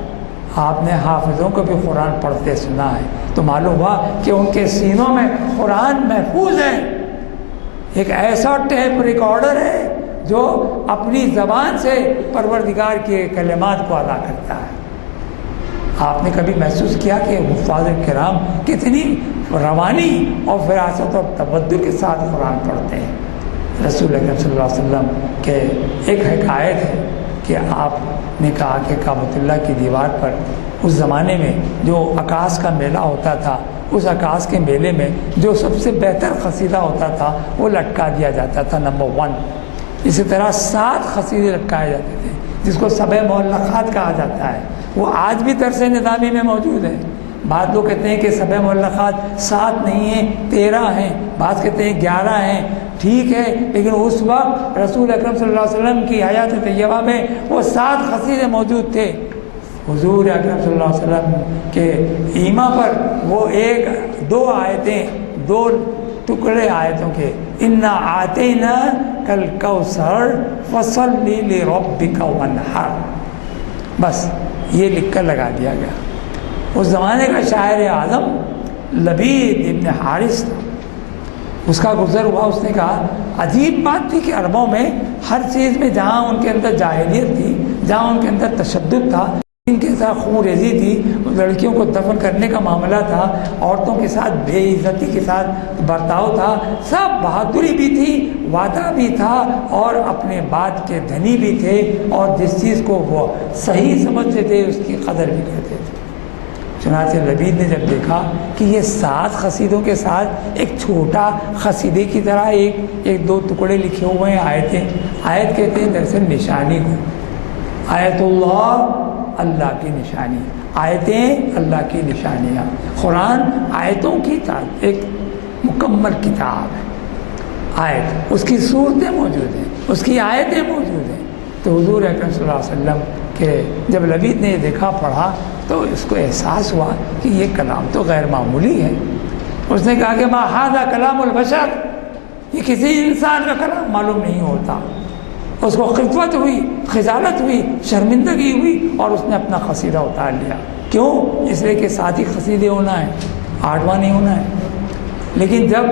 آپ نے حافظوں کو بھی قرآن پڑھتے سنا ہے تو معلوم ہوا کہ ان کے سینوں میں قرآن محفوظ ہے، ایک ایسا ٹیپ ریکارڈر ہے جو اپنی زبان سے پروردگار کے کلمات کو ادا کرتا ہے۔ آپ نے کبھی محسوس کیا کہ حفاظ کرام کتنی روانی اور فراست اور تبدل کے ساتھ قرآن پڑھتے ہیں؟ رسول اکرم صلی اللہ علیہ وسلم کے ایک حکایت ہے کہ آپ نے کہا کہ کعبۃ اللہ کی دیوار پر اس زمانے میں جو عکاس کا میلہ ہوتا تھا، اس عکاس کے میلے میں جو سب سے بہتر قصیدہ ہوتا تھا وہ لٹکا دیا جاتا تھا، نمبر 1۔ اسی طرح 7 قصیدے لٹکائے جاتے تھے جس کو سبع معلقات کہا جاتا ہے، وہ آج بھی درس نظامی میں موجود ہے۔ بعض لوگ کہتے ہیں کہ سبع معلقات 7 نہیں ہیں 13 ہیں، بعض کہتے ہیں 11 ہیں، ٹھیک ہے، لیکن اس وقت رسول اکرم صلی اللہ علیہ وسلم کی حیات طیبہ میں وہ 7 قصیدے موجود تھے۔ حضور اکرم صلی اللہ علیہ وسلم کے ایما پر وہ 2 آیتیں، 2 ٹکڑے آیتوں کے، انا آتینا کل کوثر فصلی لربک وانحر، بس یہ لکھ کر لگا دیا گیا۔ اس زمانے کا شاعر اعظم لبید ابن حارث تھا، اس کا گزر ہوا، اس نے کہا عجیب بات تھی کہ عربوں میں ہر چیز میں جہاں ان کے اندر جاہلیت تھی، جہاں ان کے اندر تشدد تھا، ان کے ساتھ خون ریزی تھی، لڑکیوں کو دفن کرنے کا معاملہ تھا، عورتوں کے ساتھ بے عزتی کے ساتھ برتاؤ تھا، سب بہادری بھی تھی، وعدہ بھی تھا اور اپنے بات کے دھنی بھی تھے، اور جس چیز کو وہ صحیح سمجھتے تھے اس کی قدر بھی کرتے تھے۔ چنانچہ لبید نے جب دیکھا کہ یہ 7 قصیدوں کے ساتھ ایک چھوٹا قصیدے کی طرح ایک 2 ٹکڑے لکھے ہوئے ہیں آیت کہتے ہیں دراصل نشانی کو، آیت اللہ کی نشانی، آیتیں اللہ کی نشانیاں، قرآن آیتوں کی ایک مکمل کتاب ہے، آیت، اس کی صورتیں موجود ہیں، اس کی آیتیں موجود ہیں۔ تو حضور اکرم صلی اللہ علیہ وسلم کے جب لبید نے یہ دیکھا پڑھا تو اس کو احساس ہوا کہ یہ کلام تو غیر معمولی ہے۔ اس نے کہا کہ ما ھذا کلام البشر، یہ کسی انسان کا کلام معلوم نہیں ہوتا۔ اس کو خفت ہوئی، خجالت ہوئی، شرمندگی ہوئی، اور اس نے اپنا قصیدہ اتار لیا۔ کیوں؟ اس لیے کہ ساتھی قصیدے ہونا ہے، آٹھواں نہیں ہونا ہے۔ لیکن جب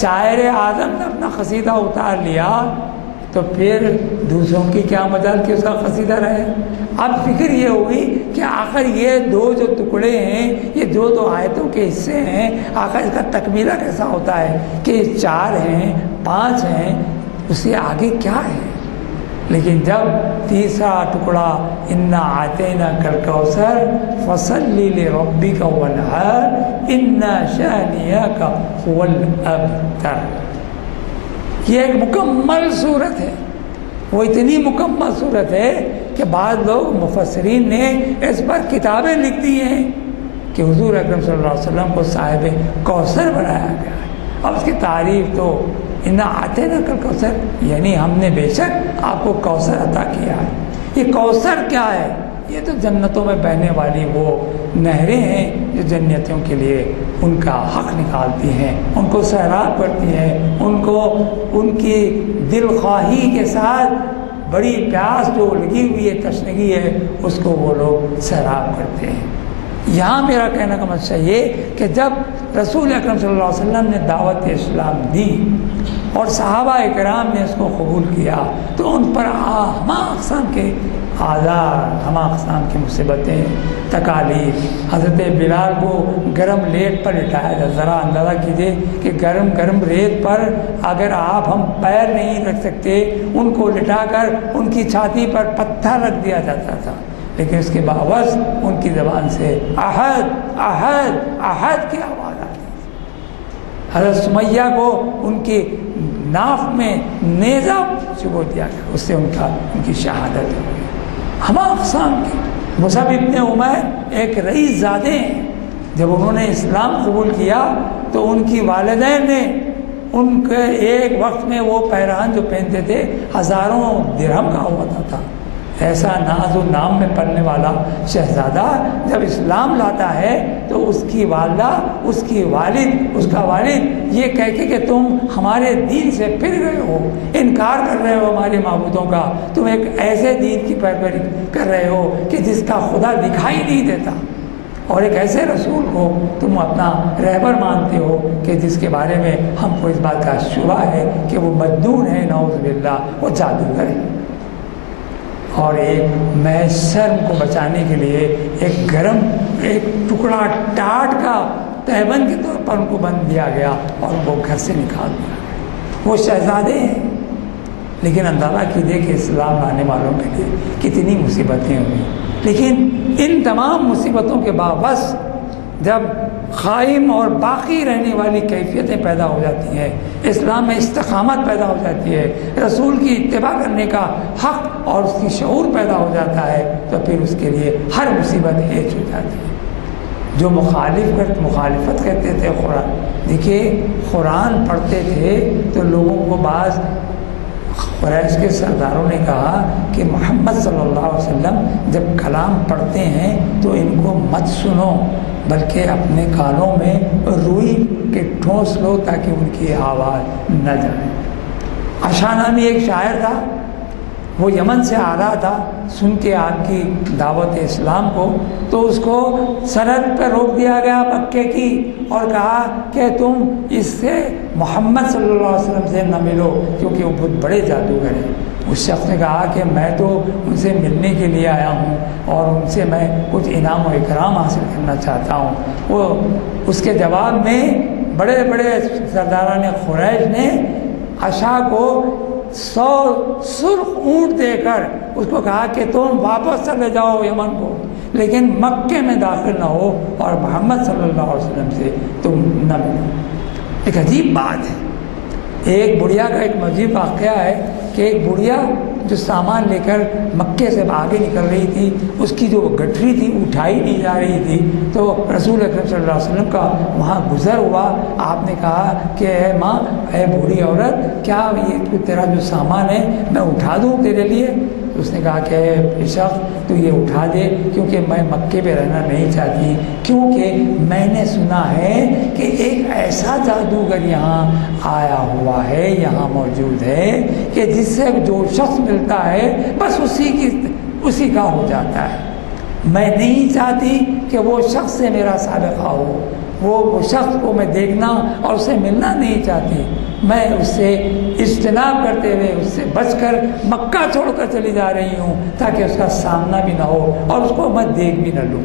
شاعر اعظم نے اپنا قصیدہ اتار لیا تو پھر دوسروں کی کیا مجال کہ اس کا قصیدہ رہے۔ اب فکر یہ ہوئی کہ آخر یہ دو جو ٹکڑے ہیں، یہ دو آیتوں کے حصے ہیں، آخر اس کا تکمیلہ کیسا ہوتا ہے کہ 4 ہیں، 5 ہیں، اس سے آگے کیا ہے؟ لیکن جب تیسرا ٹکڑا انا اعطیناک الکوثر فصلی لربک وانحر ان شانئک هو الابتر، یہ ایک مکمل صورت ہے۔ وہ اتنی مکمل صورت ہے کہ بعض لوگ مفسرین نے اس پر کتابیں لکھ دی ہیں کہ حضور اکرم صلی اللہ علیہ وسلم کو صاحب کوثر بنایا گیا ہے۔ اب اس کی تعریف تو انا اعطیناک الکوثر، یعنی ہم نے بے شک آپ کو کوثر عطا کیا ہے۔ یہ کوثر کیا ہے؟ یہ تو جنتوں میں بہنے والی وہ نہریں ہیں جو جنتوں کے لیے ان کا حق نکالتی ہیں، ان کو سیراب کرتی ہیں، ان کو ان کی دل خواہی کے ساتھ بڑی پیاس جو لگی ہوئی ہے، تشنگی ہے، اس کو وہ لوگ سیراب کرتے ہیں۔ یہاں میرا کہنے کا مقصد یہ کہ جب رسول اکرم صلی اللہ علیہ وسلم نے دعوت اسلام دی اور صحابہ اکرام نے اس کو قبول کیا تو ان پر ہمہ اقسام کے آزار، ہمہ اقسام کی مصیبتیں، تکالیف۔ حضرت بلال کو گرم لیٹ پر لٹایا جاتا، ذرا اندازہ کیجئے کہ گرم ریت پر اگر ہم پیر نہیں رکھ سکتے، ان کو لٹا کر ان کی چھاتی پر پتھر رکھ دیا جاتا تھا، لیکن اس کے باوجود ان کی زبان سے احد احد احد کی آواز آتی۔ حضرت سمیہ کو ان کی ناف میں نیزہ چبو دیا گیا، اس سے ان کی شہادت ہو گئی۔ ہمہ اقسام کے مصعب ابن عمیر ایک رئیس زادے ہیں، جب انہوں نے اسلام قبول کیا تو ان کی والدین نے ان کے ایک وقت میں وہ پیرہن جو پہنتے تھے ہزاروں درہم کا ہوتا تھا۔ ایسا ناز و نام میں پڑھنے والا شہزادہ جب اسلام لاتا ہے تو اس کی والدہ، اس کا والد یہ کہہ کے کہ تم ہمارے دین سے پھر گئے ہو، انکار کر رہے ہو ہمارے معبودوں کا، تم ایک ایسے دین کی پیروی کر رہے ہو کہ جس کا خدا دکھائی نہیں دیتا، اور ایک ایسے رسول کو تم اپنا رہبر مانتے ہو کہ جس کے بارے میں ہم کو اس بات کا شبہ ہے کہ وہ مجنون ہے، نعوذ باللہ، وہ جادوگر ہے۔ اور ایک محض شرم کو بچانے کے لیے ایک ٹکڑا ٹاٹ کا تہبند کے طور پر ان کو بند دیا گیا اور ان کو گھر سے نکال دیا گیا۔ وہ شہزادے ہیں، لیکن اندازہ کیجیے کہ اسلام لانے والوں کے لیے کتنی مصیبتیں ہوئی۔ لیکن ان تمام مصیبتوں کے باوجود جب قائم اور باقی رہنے والی کیفیتیں پیدا ہو جاتی ہیں، اسلام میں استقامت پیدا ہو جاتی ہے، رسول کی اتباع کرنے کا حق اور اس کی شعور پیدا ہو جاتا ہے، تو پھر اس کے لیے ہر مصیبت ہیج ہو جاتی ہے۔ جو مخالفت کرتے تھے قرآن، دیکھیے قرآن پڑھتے تھے تو لوگوں کو بعض قریش کے سرداروں نے کہا کہ محمد صلی اللہ علیہ وسلم جب کلام پڑھتے ہیں تو ان کو مت سنو، بلکہ اپنے کانوں میں روئی کے ٹھونس لو تاکہ ان کی آواز نہ جائے۔ عشا نامی ایک شاعر تھا، وہ یمن سے آ رہا تھا، سن کے آپ کی دعوت اسلام کو، تو اس کو سرحد پر روک دیا گیا مکے کی اور کہا کہ تم اس سے محمد صلی اللہ علیہ وسلم سے نہ ملو کیونکہ وہ بہت بڑے جادوگر ہیں۔ اس شخص نے کہا کہ میں تو ان سے ملنے کے لیے آیا ہوں اور ان سے میں کچھ انعام و اکرام حاصل کرنا چاہتا ہوں۔ وہ اس کے جواب میں بڑے بڑے سرداران قریش نے عشا کو 100 سرخ اونٹ دے کر اس کو کہا کہ تم واپس چلے جاؤ یمن کو، لیکن مکے میں داخل نہ ہو اور محمد صلی اللہ علیہ وسلم سے تم نہ ملو۔ ایک عجیب بات ہے، ایک بڑھیا کا ایک عجیب واقعہ ہے کہ ایک بڑھیا جو سامان لے کر مکے سے آگے نکل رہی تھی، اس کی جو گٹھری تھی اٹھائی نہیں جا رہی تھی، تو رسول اکرم صلی اللہ علیہ وسلم کا وہاں گزر ہوا. آپ نے کہا کہ اے ماں، اے بوڑھی عورت، کیا یہ تیرا جو سامان ہے میں اٹھا دوں تیرے لیے؟ اس نے کہا کہ اے شخص، تو یہ اٹھا دے، کیونکہ میں مکے پہ رہنا نہیں چاہتی، کیونکہ میں نے سنا ہے کہ ایک ایسا جادوگر یہاں آیا ہوا ہے، یہاں موجود ہے، کہ جس سے جو شخص ملتا ہے بس اسی کا ہو جاتا ہے. میں نہیں چاہتی کہ وہ شخص سے میرا سابقہ ہو، وہ شخص کو میں دیکھنا اور اسے ملنا نہیں چاہتی. میں اس سے اجتناب کرتے ہوئے، اس سے بچ کر مکہ چھوڑ کر چلی جا رہی ہوں، تاکہ اس کا سامنا بھی نہ ہو اور اس کو میں دیکھ بھی نہ لوں.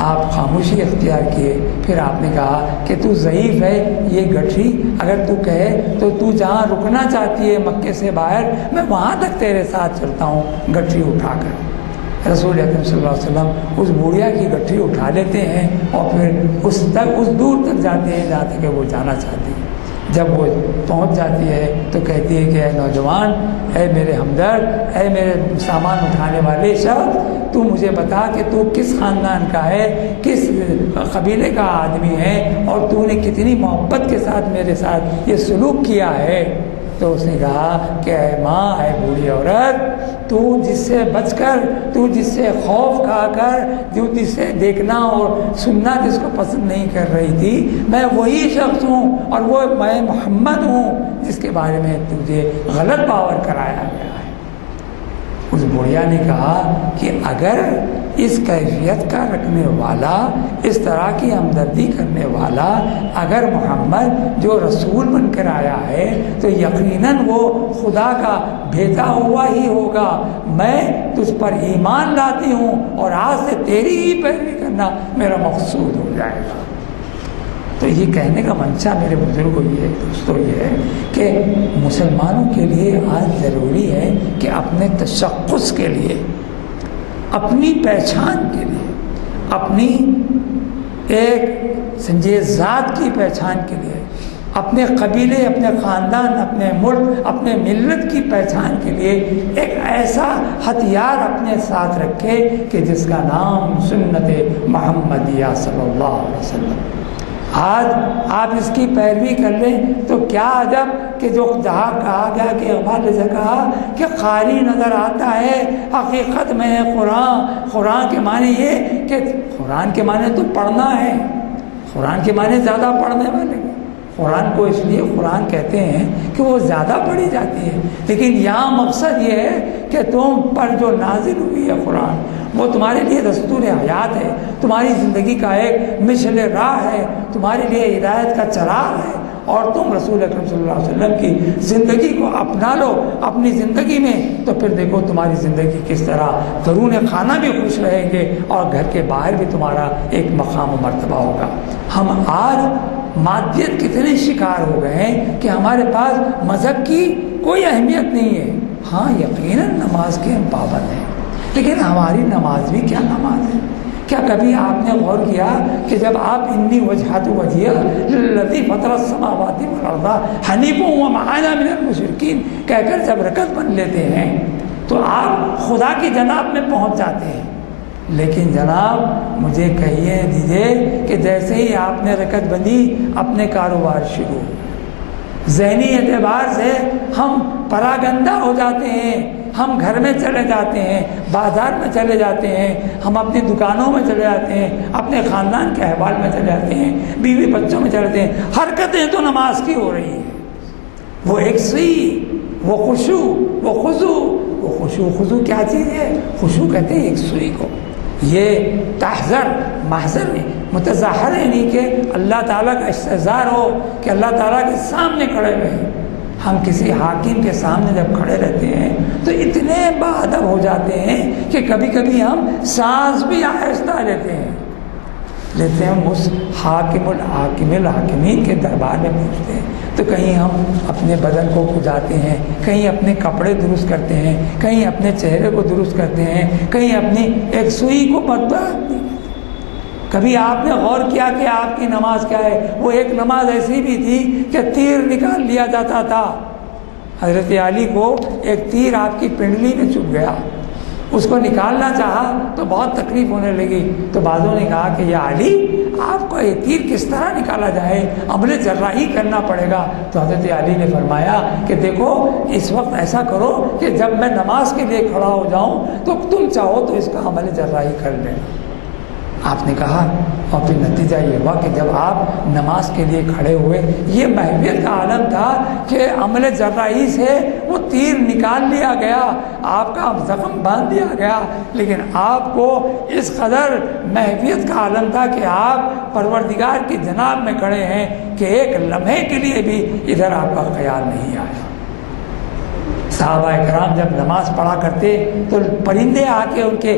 آپ خاموشی اختیار کیے. پھر آپ نے کہا کہ تو ضعیف ہے، یہ گٹھری اگر تو کہے تو تو جہاں رکنا چاہتی ہے مکے سے باہر، میں وہاں تک تیرے ساتھ چلتا ہوں گٹھری اٹھا کر. رسول اکرم صلی اللہ علیہ وسلم اس بوڑھیا کی گٹھری اٹھا لیتے ہیں اور پھر اس دور تک جاتے ہیں جہاں تک وہ جانا چاہتی ہے. جب وہ پہنچ جاتی ہے تو کہتی ہے کہ اے نوجوان، اے میرے ہمدرد، اے میرے سامان اٹھانے والے شخص، تو مجھے بتا کہ تو کس خاندان کا ہے، کس قبیلے کا آدمی ہے، اور تو نے کتنی محبت کے ساتھ میرے ساتھ یہ سلوک کیا ہے. تو اس نے کہا کہ اے ماں، اے بوڑھی عورت، تو جس سے بچ کر، تو جس سے خوف کھا کر، جو جس سے دیکھنا اور سننا جس کو پسند نہیں کر رہی تھی، میں وہی شخص ہوں، اور وہ میں محمد ہوں جس کے بارے میں تجھے غلط باور کرایا گیا ہے. اس بڑھیا نے کہا کہ اگر اس کیفیت کا رکھنے والا، اس طرح کی ہمدردی کرنے والا اگر محمد جو رسول بن کر آیا ہے، تو یقیناً وہ خدا کا بھیجا ہوا ہی ہوگا. میں تجھ پر ایمان لاتی ہوں اور آج سے تیری ہی پیروی کرنا میرا مقصود ہو جائے گا. تو یہ کہنے کا منشا میرے بزرگوں یہ دوستوں یہ ہے کہ مسلمانوں کے لیے آج ضروری ہے کہ اپنے تشخص کے لیے، اپنی پہچان کے لیے، اپنی ایک سمجھے ذات کی پہچان کے لیے، اپنے قبیلے، اپنے خاندان، اپنے ملک، اپنے ملت کی پہچان کے لیے ایک ایسا ہتھیار اپنے ساتھ رکھے کہ جس کا نام سنت محمدیہ صلی اللہ علیہ وسلم. آج آپ اس کی پیروی کر لیں تو کیا عجب کہ جو جہاں کہا گیا کہ اقبال نے کہا کہ قاری نظر آتا ہے حقیقت میں ہے قرآن. قرآن کے معنی یہ کہ قرآن کے معنی تو پڑھنا ہے، قرآن کے معنی زیادہ پڑھنے والے. قرآن کو اس لیے قرآن کہتے ہیں کہ وہ زیادہ پڑھی جاتی ہے، لیکن یہاں مقصد یہ ہے کہ تم پر جو نازل ہوئی ہے قرآن، وہ تمہارے لیے دستور حیات ہے، تمہاری زندگی کا ایک مشعل راہ ہے، تمہارے لیے ہدایت کا چراغ ہے. اور تم رسول اکرم صلی اللہ علیہ وسلم کی زندگی کو اپنا لو اپنی زندگی میں، تو پھر دیکھو تمہاری زندگی کس طرح درون خانہ بھی خوش رہیں گے اور گھر کے باہر بھی تمہارا ایک مقام و مرتبہ ہوگا. ہم آج مادیت کتنے شکار ہو گئے ہیں کہ ہمارے پاس مذہب کی کوئی اہمیت نہیں ہے. ہاں یقیناً نماز کے ہم پابند ہیں، لیکن ہماری نماز بھی کیا نماز ہے؟ کیا کبھی آپ نے غور کیا کہ جب آپ انی وجہت وجیہ للذی فطر السماوات والارض حنیفا وما انا من المشرکین کہہ کر جب رکعت بن لیتے ہیں تو آپ خدا کی جناب میں پہنچ جاتے ہیں. لیکن جناب مجھے کہیے دیجئے کہ جیسے ہی آپ نے رکعت بندی اپنے کاروبار شروع، ذہنی اعتبار سے ہم پراگندہ ہو جاتے ہیں، ہم گھر میں چلے جاتے ہیں، بازار میں چلے جاتے ہیں، ہم اپنی دکانوں میں چلے جاتے ہیں، اپنے خاندان کے احوال میں چلے جاتے ہیں، بیوی بچوں میں چلے جاتے ہیں. حرکتیں تو نماز کی ہو رہی ہیں. وہ ایک سوئی، وہ خشوع، وہ خضوع. وہ خشوع خضوع کیا چیز ہے؟ خشوع کہتے ہیں ایک سوئی کو. یہ تحذر محضر نہیں، متظاہر ہے نہیں کہ اللہ تعالیٰ کا استحضار ہو کہ اللہ تعالیٰ کے سامنے کھڑے ہوئے ہیں. ہم کسی حاکم کے سامنے جب کھڑے رہتے ہیں تو اتنے باادب ہو جاتے ہیں کہ کبھی کبھی ہم سانس بھی آہستہ لیتے ہیں. اس حاکم الحاکمین کے دربار میں پہنچتے ہیں تو کہیں ہم اپنے بدن کو کھجاتے ہیں، کہیں اپنے کپڑے درست کرتے ہیں، کہیں اپنے چہرے کو درست کرتے ہیں، کہیں اپنی ایک سوئی کو بدبخت. کبھی آپ نے غور کیا کہ آپ کی نماز کیا ہے؟ وہ ایک نماز ایسی بھی تھی کہ تیر نکال لیا جاتا تھا، حضرت علی کو ایک تیر آپ کی پنڈلی میں چبھ گیا، اس کو نکالنا چاہا تو بہت تکلیف ہونے لگی، تو بعضوں نے کہا کہ یا علی آپ کو یہ تیر کس طرح نکالا جائے، عمل جراحی کرنا پڑے گا۔ تو حضرت علی نے فرمایا کہ دیکھو اس وقت ایسا کرو کہ جب میں نماز کے لیے کھڑا ہو جاؤں تو تم چاہو تو اس کا عمل جراحی کر لینا۔ آپ نے کہا، اور پھر نتیجہ یہ ہوا کہ جب آپ نماز کے لیے کھڑے ہوئے، یہ محبت کا عالم تھا کہ عمل جراحی سے وہ تیر نکال لیا گیا، آپ کا زخم باندھ دیا گیا، لیکن آپ کو اس قدر محبت کا عالم تھا کہ آپ پروردگار کی جناب میں کھڑے ہیں کہ ایک لمحے کے لیے بھی ادھر آپ کا خیال نہیں آیا۔ صحابہ کرام جب نماز پڑھا کرتے تو پرندے آ کے ان کے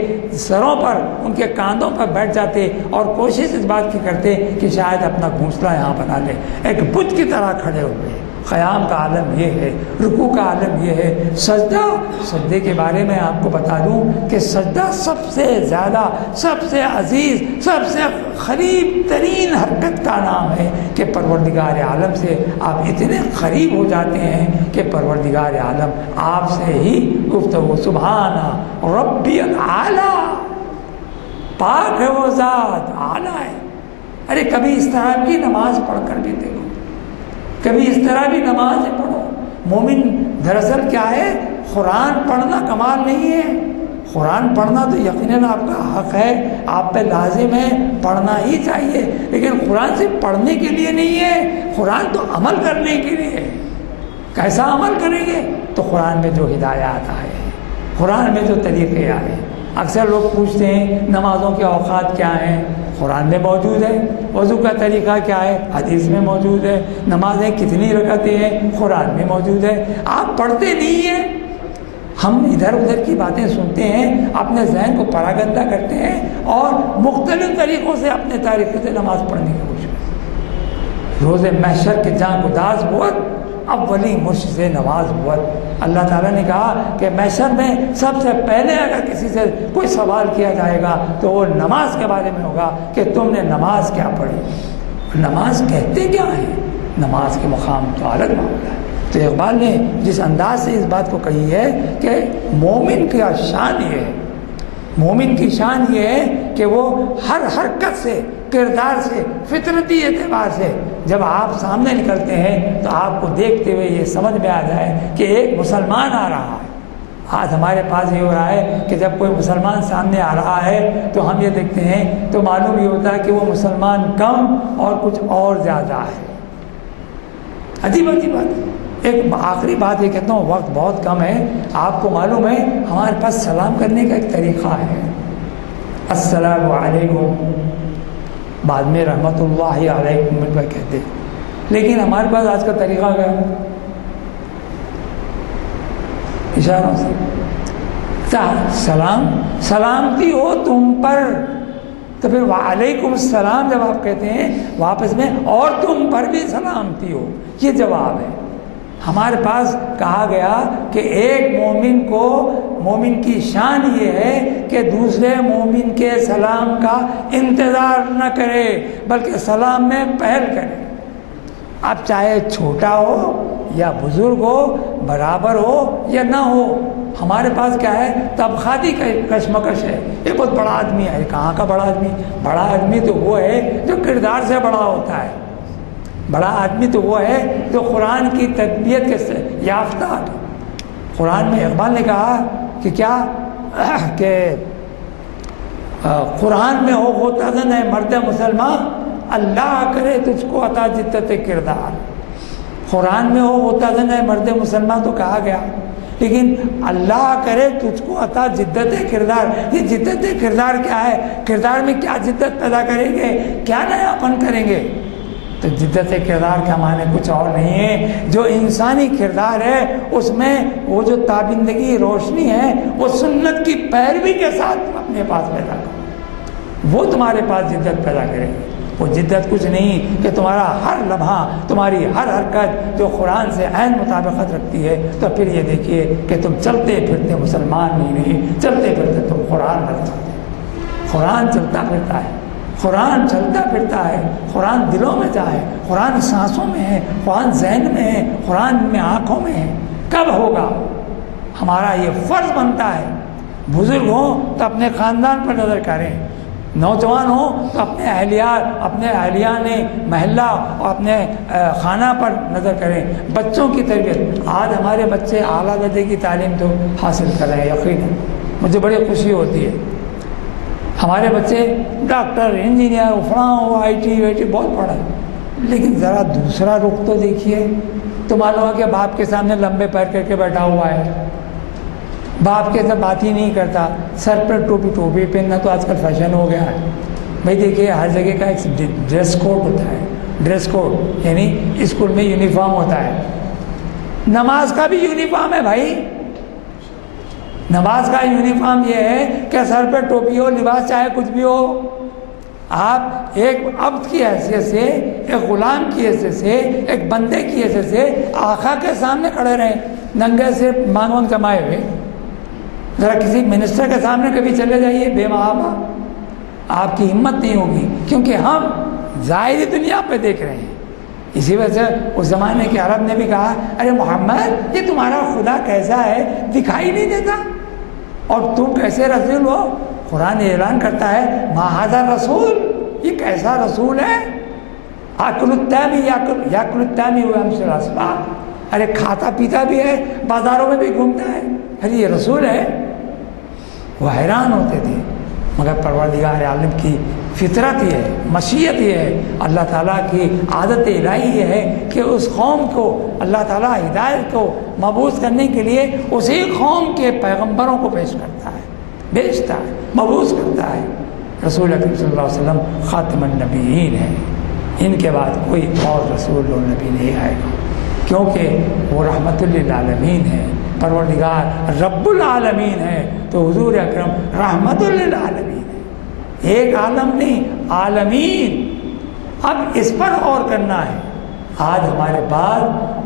سروں پر، ان کے کاندھوں پر بیٹھ جاتے اور کوشش اس بات کی کرتے کہ شاید اپنا گھونسلہ یہاں بنا لے، ایک بت کی طرح کھڑے ہوئے۔ قیام کا عالم یہ ہے، رکوع کا عالم یہ ہے، سجدے کے بارے میں آپ کو بتا دوں کہ سجدہ سب سے زیادہ، سب سے عزیز، سب سے قریب ترین حرکت کا نام ہے کہ پروردگار عالم سے آپ اتنے قریب ہو جاتے ہیں کہ پروردگار عالم آپ سے ہی گفتگو، سبحان ربی الاعلیٰ، پاک ہے وہ ذات، اعلیٰ ہے۔ ارے کبھی اس طرح کی نماز پڑھ کر بھی دیکھو، کبھی اس طرح بھی نماز پڑھو۔ مومن دراصل کیا ہے، قرآن پڑھنا کمال نہیں ہے، قرآن پڑھنا تو یقیناً آپ کا حق ہے، آپ پہ لازم ہے، پڑھنا ہی چاہیے، لیکن قرآن صرف پڑھنے کے لیے نہیں ہے، قرآن تو عمل کرنے کے لیے ہے۔ کیسا عمل کریں گے؟ تو قرآن میں جو ہدایات آئے، قرآن میں جو طریقے آئے۔ اکثر لوگ پوچھتے ہیں نمازوں کے اوقات کیا ہیں، قرآن میں موجود ہے۔ وضو کا طریقہ کیا ہے، حدیث میں موجود ہے۔ نمازیں کتنی رکعتیں ہیں، قرآن میں موجود ہے۔ آپ پڑھتے نہیں ہیں، ہم ادھر ادھر کی باتیں سنتے ہیں، اپنے ذہن کو پراگندہ کرتے ہیں اور مختلف طریقوں سے اپنے طریقے سے نماز پڑھنے کی کوشش کرتے ہیں۔ روز محشر کے جاں گداز بود، اولی مرشد نماز بود۔ اللہ تعالیٰ نے کہا کہ محشر میں سب سے پہلے اگر کسی سے کوئی سوال کیا جائے گا تو وہ نماز کے بارے میں ہوگا کہ تم نے نماز کیا پڑھی، نماز کہتے کیا ہیں، نماز کے مقام تو الگ معاملہ ہے۔ تو اقبال نے جس انداز سے اس بات کو کہی ہے کہ مومن کا شان یہ ہے، مومن کی شان یہ ہے کہ وہ ہر حرکت سے، کردار سے، فطرتی اعتبار سے جب آپ سامنے نکلتے ہیں تو آپ کو دیکھتے ہوئے یہ سمجھ میں آ جائے کہ ایک مسلمان آ رہا ہے۔ آج ہمارے پاس یہ ہو رہا ہے کہ جب کوئی مسلمان سامنے آ رہا ہے تو ہم یہ دیکھتے ہیں تو معلوم یہ ہوتا ہے کہ وہ مسلمان کم اور کچھ اور زیادہ ہے۔ عجیب عجیب بات ہے۔ ایک آخری بات یہ کہتا ہوں، وقت بہت کم ہے، آپ کو معلوم ہے ہمارے پاس سلام کرنے کا ایک طریقہ ہے، السلام علیکم، بعد میں رحمت اللہ علیکم مل کر کہتے، لیکن ہمارے پاس آج کا طریقہ کیا ہے، اشاروں سے سلامتی ہو تم پر، تو پھر وعلیکم السلام جب آپ کہتے ہیں واپس میں اور تم پر بھی سلامتی ہو، یہ جواب ہے۔ ہمارے پاس کہا گیا کہ ایک مومن کو، مومن کی شان یہ ہے کہ دوسرے مومن کے سلام کا انتظار نہ کرے بلکہ سلام میں پہل کرے۔ اب چاہے چھوٹا ہو یا بزرگ ہو، برابر ہو یا نہ ہو، ہمارے پاس کیا ہے، طبقاتی کشمکش ہے۔ یہ بہت بڑا آدمی ہے، کہاں کا بڑا آدمی؟ بڑا آدمی تو وہ ہے جو کردار سے بڑا ہوتا ہے، بڑا آدمی تو وہ ہے جو قرآن کی تربیت کے یافتہ ہے۔ قرآن میں اقبال نے کہا کہ کیا کہ قرآن میں ہو غوطہ ہے مرد مسلمان، اللہ کرے تجھ کو عطا جدت کردار۔ قرآن میں ہو غوطہ ہے مرد مسلمان تو کہا گیا، لیکن اللہ کرے تجھ کو عطا جدت کردار۔ یہ جدت کردار کیا ہے؟ کردار میں کیا جدت پیدا کریں گے، کیا نیا پن کریں گے؟ تو جدت کردار کا معنی کچھ اور نہیں ہے، جو انسانی کردار ہے اس میں وہ جو تابندگی، روشنی ہے، وہ سنت کی پیروی کے ساتھ اپنے پاس پیدا کرو، وہ تمہارے پاس جدت پیدا کرے گی۔ وہ جدت کچھ نہیں کہ تمہارا ہر لمحہ، تمہاری ہر حرکت جو قرآن سے عین مطابقت رکھتی ہے، تو پھر یہ دیکھیے کہ تم چلتے پھرتے مسلمان نہیں، چلتے پھرتے تم قرآن رکھتے، قرآن چلتا پھرتا ہے، قرآن چلتا پھرتا ہے، قرآن دلوں میں جائے، قرآن سانسوں میں ہے، قرآن ذہن میں ہے، قرآن میں آنکھوں میں ہے۔ کب ہوگا؟ ہمارا یہ فرض بنتا ہے، بزرگ ہوں تو اپنے خاندان پر نظر کریں، نوجوان ہوں تو اپنے اہلیان محلہ اور اپنے خانہ پر نظر کریں، بچوں کی تربیت۔ آج ہمارے بچے اعلیٰ درجے کی تعلیم تو حاصل کر رہے ہیں، یقیناً مجھے بڑی خوشی ہوتی ہے۔ ہمارے بچے ڈاکٹر، انجینئر، فلاں، آئی ٹی بہت پڑھا ہے، لیکن ذرا دوسرا رخ تو دیکھیے تو معلوم ہے کہ باپ کے سامنے لمبے پیر کر کے بیٹھا ہوا ہے، باپ کے ساتھ بات ہی نہیں کرتا، سر پر ٹوپی پہننا تو آج کل فیشن ہو گیا ہے۔ بھائی دیکھیے ہر جگہ کا ایک ڈریس کوڈ ہوتا ہے، ڈریس کوڈ یعنی اسکول میں یونیفارم ہوتا ہے، نماز کا بھی یونیفارم ہے بھائی۔ نماز کا یونیفارم یہ ہے کہ سر پہ ٹوپی ہو، لباس چاہے کچھ بھی ہو، آپ ایک عبد کی حیثیت سے، ایک غلام کی حیثیت سے، ایک بندے کی حیثیت سے آقا کے سامنے کھڑے رہیں، ننگے سے مانگون کمائے ہوئے۔ ذرا کسی منسٹر کے سامنے کبھی چلے جائیے بے محابہ، آپ کی ہمت نہیں ہوگی، کیونکہ ہم ظاہری دنیا پہ دیکھ رہے ہیں۔ اسی وجہ سے اس زمانے کے عرب نے بھی کہا، ارے محمد یہ تمہارا خدا کیسا ہے، دکھائی نہیں دیتا، اور تم کیسے رسول ہو؟ قرآن اعلان کرتا ہے ما ھذا رسول، یہ کیسا رسول ہے؟ یاکل الطعام ویمشی الاسواق، ارے کھاتا پیتا بھی ہے، بازاروں میں بھی گھومتا ہے، ارے یہ رسول ہے؟ وہ حیران ہوتے تھے، مگر پروردگار عالم کی فطرت یہ ہے، مشیت یہ ہے، اللہ تعالیٰ کی عادت الہی یہ ہے کہ اس قوم کو اللہ تعالیٰ ہدایت کو مبعوث کرنے کے لیے اسی قوم کے پیغمبروں کو پیش کرتا ہے، بھیجتا ہے، مبعوث کرتا ہے۔ رسول اکرم صلی اللہ علیہ وسلم خاتم النبیین ہے، ان کے بعد کوئی اور رسول و نبی نہیں آئے گا، کیونکہ وہ رحمت للعالمین ہے، پروردگار رب العالمین ہے، تو حضور اکرم رحمت للعالمین ہے، ایک عالم نہیں، عالمین۔ اب اس پر غور کرنا ہے۔ آج ہمارے بعد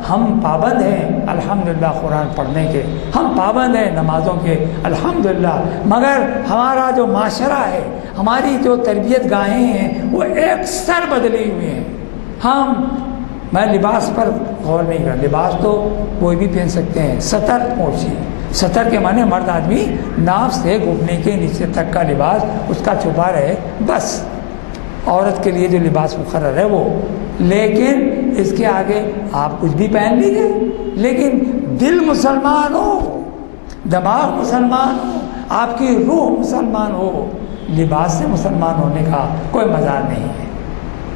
ہم پابند ہیں الحمدللہ قرآن پڑھنے کے، ہم پابند ہیں نمازوں کے الحمدللہ، مگر ہمارا جو معاشرہ ہے، ہماری جو تربیت گاہیں ہیں وہ ایک سر بدلی ہوئی ہیں۔ میں لباس پر غور نہیں کر، لباس تو کوئی بھی پہن سکتے ہیں، سطر پوچھیے، سطر کے معنی مرد آدمی ناف سے گھٹنے کے نیچے تک کا لباس اس کا چھپا رہے، بس عورت کے لیے جو لباس مقرر ہے وہ، لیکن اس کے آگے آپ کچھ بھی پہن لیجیے، لیکن دل مسلمان ہو، دماغ مسلمان ہو، آپ کی روح مسلمان ہو، لباس سے مسلمان ہونے کا کوئی مزار نہیں ہے۔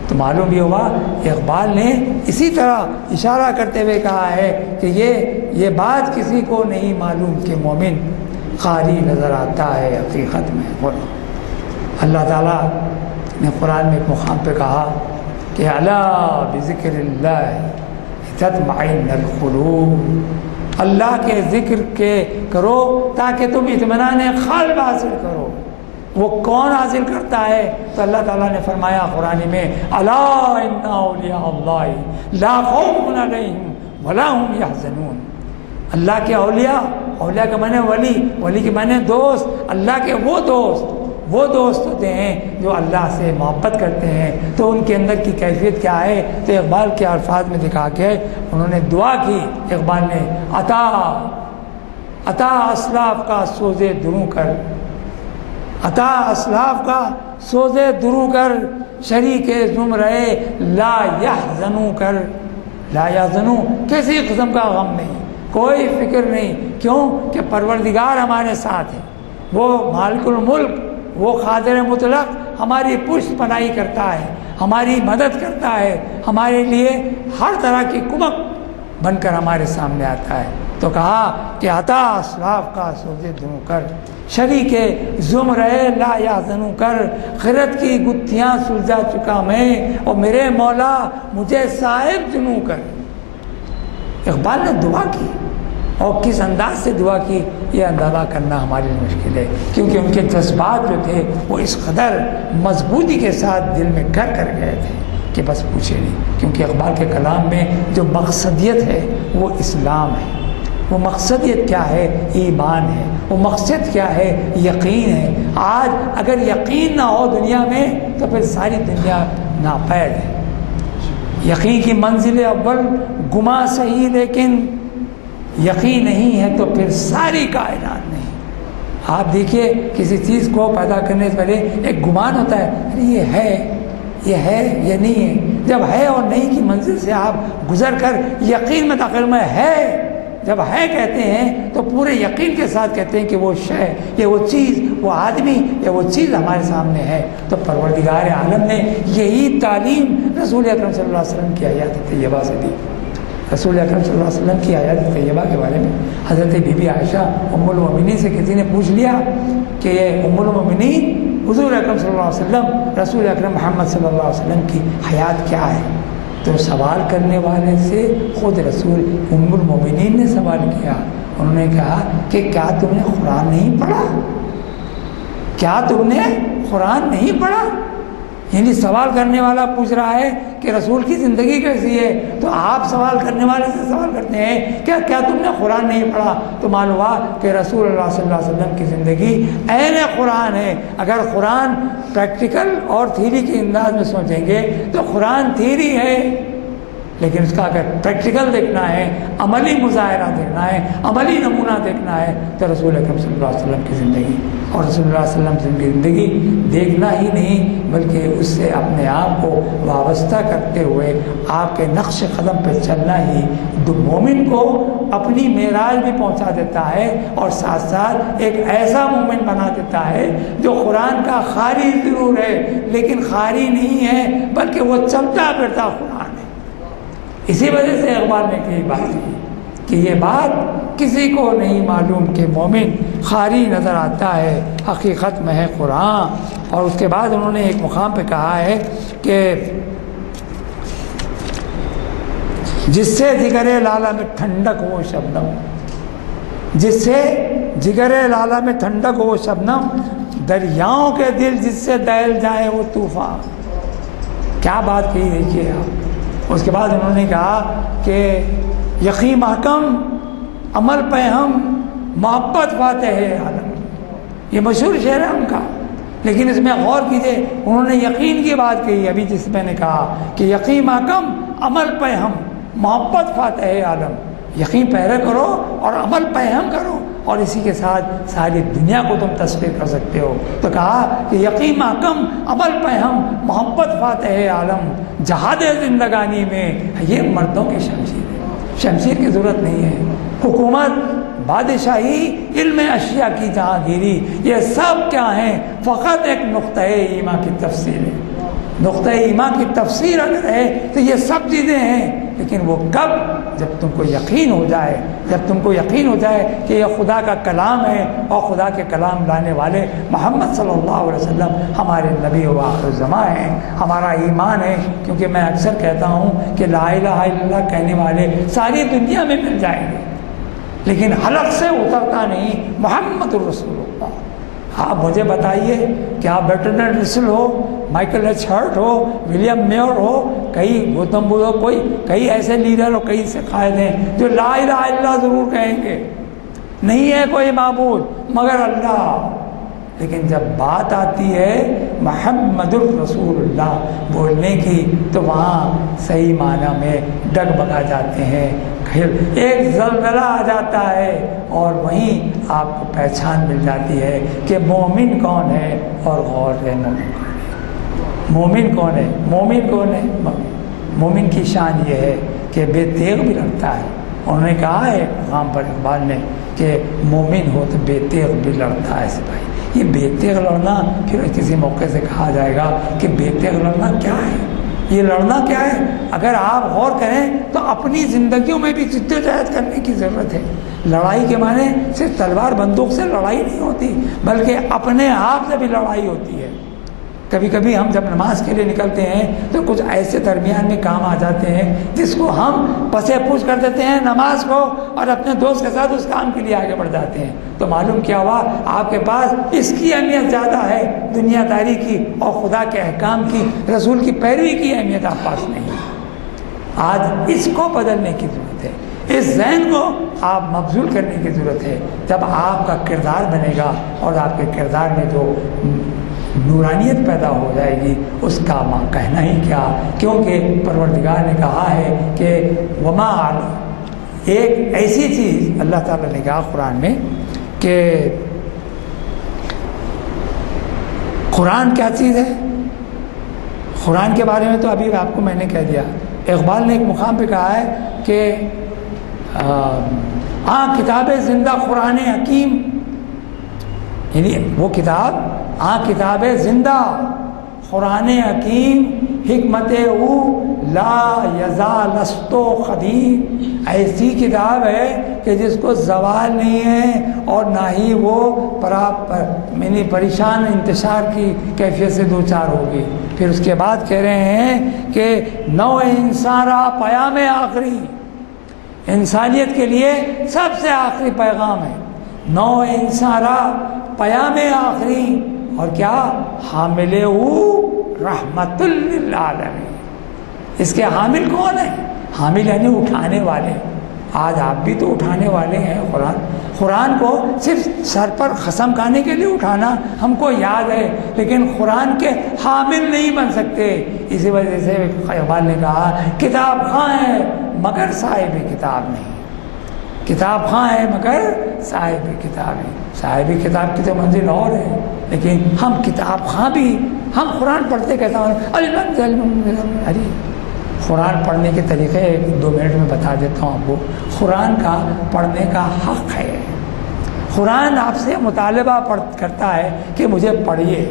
تو معلوم یہ ہوا اقبال نے اسی طرح اشارہ کرتے ہوئے کہا ہے کہ یہ بات کسی کو نہیں معلوم کہ مومن قاری نظر آتا ہے حقیقت میں۔ اللہ تعالیٰ نے قرآن میں ایک مقام پہ کہا کہ الا بذکر اللہ تطمئن القلوب، اللہ کے ذکر کے کرو تاکہ تم اطمینان قلب حاصل کرو۔ وہ کون حاصل کرتا ہے؟ تو اللہ تعالیٰ نے فرمایا قرآن میں الا ان اولیاء اللہ لا خوف علیہم ولا هم یحزنون۔ اللہ کے اولیاء، اولیاء کے معنی ولی، ولی کے معنی دوست، اللہ کے وہ دوست ہوتے ہیں جو اللہ سے محبت کرتے ہیں۔ تو ان کے اندر کی کیفیت کیا ہے؟ تو اقبال کے الفاظ میں دکھا کے انہوں نے دعا کی، اقبال نے عطا اسلاف کا سوزے دروں کر، عطا اسلاف کا سوزے درو کر، شریک زمرے لا یحزنو کر، لا یحزنو کسی قسم کا غم نہیں، کوئی فکر نہیں، کیوں کہ پروردگار ہمارے ساتھ ہے، وہ مالک الملک، وہ قادر مطلق ہماری پشت پناہی کرتا ہے، ہماری مدد کرتا ہے، ہمارے لیے ہر طرح کی کمک بن کر ہمارے سامنے آتا ہے۔ تو کہا کہ عطا اسلاف کا سوزے درو کر، شریک زمرے لا یحزنو کر، خرد کی گتھیاں سلجھا چکا میں، اور میرے مولا مجھے صاحب جنو کر۔ اقبال نے دعا کی، اور کس انداز سے دعا کی یہ اندازہ کرنا ہمارے لیے مشکل ہے، کیونکہ ان کے جذبات جو تھے وہ اس قدر مضبوطی کے ساتھ دل میں گھر کر گئے تھے کہ بس پوچھے نہیں۔ کیونکہ اقبال کے کلام میں جو مقصدیت ہے وہ اسلام ہے، وہ مقصدیت کیا ہے؟ ایمان ہے، وہ مقصد کیا ہے؟ یقین ہے۔ آج اگر یقین نہ ہو دنیا میں تو پھر ساری دنیا ناپید ہے۔ یقین کی منزل اول گما صحیح لیکن یقین نہیں ہے تو پھر ساری کائنات نہیں۔ آپ دیکھیے کسی چیز کو پیدا کرنے سے پہلے ایک گمان ہوتا ہے، ارے یہ ہے یہ نہیں ہے۔ جب ہے اور نہیں کی منزل سے آپ گزر کر یقین میں داخل میں ہے، جب ہے کہتے ہیں تو پورے یقین کے ساتھ کہتے ہیں کہ وہ شے یا وہ چیز، وہ آدمی یا وہ چیز ہمارے سامنے ہے۔ تو پروردگار عالم نے یہی تعلیم رسول اکرم صلی اللہ علیہ وسلم کی آیات طیبہ سے دی۔ رسول اکرم صلی اللہ علیہ وسلم کی آیات طیبہ کے بارے میں حضرت بی بی عائشہ ام المؤمنین سے کسی نے پوچھ لیا کہ ام المؤمنین حضور اکرم صلی اللہ علیہ وسلم، رسول اکرم محمد صلی اللہ علیہ وسلم کی حیات کیا ہے؟ تو سوال کرنے والے سے خود رسول ام المؤمنین نے سوال کیا۔ انہوں نے کہا کہ کیا تم نے قرآن نہیں پڑھا؟ کیا تم نے قرآن نہیں پڑھا؟ یعنی سوال کرنے والا پوچھ رہا ہے کہ رسول کی زندگی کیسی ہے، تو آپ سوال کرنے والے سے سوال کرتے ہیں کیا تم نے قرآن نہیں پڑھا؟ تو معلوم ہوا کہ رسول اللہ صلی اللہ علیہ وسلم کی زندگی عین قرآن ہے۔ اگر قرآن پریکٹیکل اور تھیری کے انداز میں سوچیں گے تو قرآن تھیری ہے، لیکن اس کا اگر پریکٹیکل دیکھنا ہے، عملی مظاہرہ دیکھنا ہے، عملی نمونہ دیکھنا ہے تو رسول اکرم صلی اللہ علیہ وسلم کی زندگی اور رسول اللہ صلی اللہ علیہ وسلم کی زندگی دیکھنا ہی نہیں بلکہ اس سے اپنے آپ کو وابستہ کرتے ہوئے آپ کے نقش قدم پہ چلنا ہی مومن کو اپنی معراج بھی پہنچا دیتا ہے، اور ساتھ ساتھ ایک ایسا مومن بنا دیتا ہے جو قرآن کا قاری ضرور ہے لیکن قاری نہیں ہے بلکہ وہ چلتا پھرتا قرآن ہے۔ اسی وجہ سے اقبال نے کئی بات کی کہ یہ بات کسی کو نہیں معلوم کہ مومن قاری نظر آتا ہے، حقیقت میں ہے قرآن۔ اور اس کے بعد انہوں نے ایک مقام پہ کہا ہے کہ جس سے جگر لالہ میں ٹھنڈک ہو شبنم، جس سے جگر لالہ میں ٹھنڈک ہو شبنم، دریاؤں کے دل جس سے دہل جائے وہ طوفان۔ کیا بات کہی دیکھیے آپ۔ اس کے بعد انہوں نے کہا کہ یقین محکم عمل پہ ہم محبت فاتح عالم، یہ مشہور شعر ہے ان کا، لیکن اس میں غور کیجئے انہوں نے یقین کی بات کہی ابھی جس میں نے کہا کہ یقین محکم عمل پہ ہم محبت فاتح عالم، یقین پہرے کرو اور عمل پہ ہم کرو اور اسی کے ساتھ ساری دنیا کو تم تسخیر کر سکتے ہو۔ تو کہا کہ یقین محکم عمل پہ ہم محبت فاتح عالم، جہاد زندگانی میں یہ مردوں کی شمشیر ہے، شمشیر کی ضرورت نہیں ہے۔ حکومت، بادشاہی، علم اشیاء کی جہانگیری، یہ سب کیا ہیں؟ فقط ایک نقطۂ ایمان کی تفسیر ہے۔ نقطۂ ایمان کی تفسیر اگر ہے تو یہ سب چیزیں ہیں، لیکن وہ کب؟ جب تم کو یقین ہو جائے، جب تم کو یقین ہو جائے کہ یہ خدا کا کلام ہے اور خدا کے کلام لانے والے محمد صلی اللہ علیہ وسلم ہمارے نبی و آخر الزماں ہیں، ہمارا ایمان ہے۔ کیونکہ میں اکثر کہتا ہوں کہ لا الہ الا اللہ کہنے والے ساری دنیا میں مل جائیں گے، لیکن حلق سے اترتا نہیں محمد الرسول اللہ۔ آپ مجھے بتائیے کہ آپ برٹرنڈ رسل ہو، مائیکل ایچ ہرٹ ہو، ولیم میور ہو، کئی گوتم بدھ ہو، کئی ایسے لیڈر ہو، کئی ایسے قائد ہیں جو لا الہ الا اللہ ضرور کہیں گے، نہیں ہے کوئی معبود مگر اللہ، لیکن جب بات آتی ہے محمد الرسول اللہ بولنے کی تو وہاں صحیح معنی میں ڈگمگا جاتے ہیں، ایک زلزلہ آ جاتا ہے اور وہیں آپ کو پہچان مل جاتی ہے کہ مومن کون ہے اور غور ہے مومن کون ہے۔ مومن کون ہے؟ مومن کی شان یہ ہے کہ بے تیغ بھی لڑتا ہے۔ انہوں نے کہا ہے مقام پر اقبال نے کہ مومن ہو تو بے تیغ بھی لڑتا ہے سپاہی۔ یہ بے تیغ لڑنا پھر کسی موقع سے کہا جائے گا کہ بے تیغ لڑنا کیا ہے، یہ لڑنا کیا ہے؟ اگر آپ غور کریں تو اپنی زندگیوں میں بھی جدوجہد کرنے کی ضرورت ہے۔ لڑائی کے معنی صرف تلوار بندوق سے لڑائی نہیں ہوتی بلکہ اپنے آپ سے بھی لڑائی ہوتی ہے۔ کبھی کبھی ہم جب نماز کے لیے نکلتے ہیں تو کچھ ایسے درمیان میں کام آ جاتے ہیں جس کو ہم پسے پوچھ کر دیتے ہیں نماز کو اور اپنے دوست کے ساتھ اس کام کے لیے آگے بڑھ جاتے ہیں، تو معلوم کیا ہوا آپ کے پاس اس کی اہمیت زیادہ ہے دنیا داری کی اور خدا کے احکام کی، رسول کی پیروی کی اہمیت آپ پاس نہیں ہے۔ آج اس کو بدلنے کی ضرورت ہے، اس ذہن کو آپ مبذول کرنے کی ضرورت ہے۔ جب آپ کا کردار بنے گا اور آپ کے کردار میں جو نورانیت پیدا ہو جائے گی اس کا کہنا ہی کیا، کیونکہ پروردگار نے کہا ہے کہ وما ایک ایسی چیز اللہ تعالیٰ نے کہا قرآن میں کہ قرآن کیا چیز ہے. قرآن کے بارے میں تو ابھی آپ کو میں نے کہہ دیا. اقبال نے ایک مقام پہ کہا ہے کہ کتاب زندہ قرآن حکیم، یعنی وہ کتاب زندہ قرآن حکیم، حکمت او لا یزالستو قدیم، ایسی کتاب ہے کہ جس کو زوال نہیں ہے اور نہ ہی وہ پریشان انتشار کی کیفیت سے دوچار ہوگی. پھر اس کے بعد کہہ رہے ہیں کہ نوع انسان را پیام آخری، انسانیت کے لیے سب سے آخری پیغام ہے. نوع انسان را پیام آخری، اور کیا حامل رحمت للعالمین. اس کے حامل کون ہیں؟ حامل یعنی اٹھانے والے. آج آپ بھی تو اٹھانے والے ہیں. قرآن کو صرف سر پر قسم کھانے کے لیے اٹھانا ہم کو یاد ہے، لیکن قرآن کے حامل نہیں بن سکتے. اسی وجہ سے اقبال نے کہا کتاب خواں ہے مگر صاحب کتاب نہیں. کتاب خواں ہے مگر صاحب کتاب ہے. صاحب کتاب کی تو منزل اور ہے، لیکن ہم کتاب خواں بھی. ہم قرآن پڑھتے کہتا ہوں ارے قرآن پڑھنے کے طریقے 2 منٹ میں بتا دیتا ہوں آپ کو. قرآن کا پڑھنے کا حق ہے. قرآن آپ سے مطالبہ کرتا ہے کہ مجھے پڑھیے.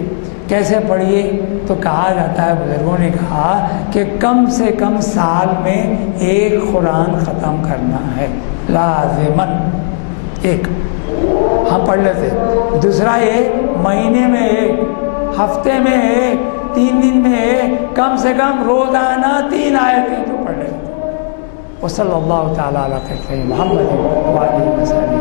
کیسے پڑھیے؟ تو کہا جاتا ہے، بزرگوں نے کہا کہ کم سے کم سال میں 1 قرآن ختم کرنا ہے لازماً. 1 ہم پڑھ لیتے. دوسرا یہ مہینے میں 1، ہفتے میں 1، 3 دن میں 1، کم سے کم روزانہ 3 آیتیں تو پڑھ لیتے. وصلی اللہ تعالیٰ علیہ محمد وآلہ وسلم.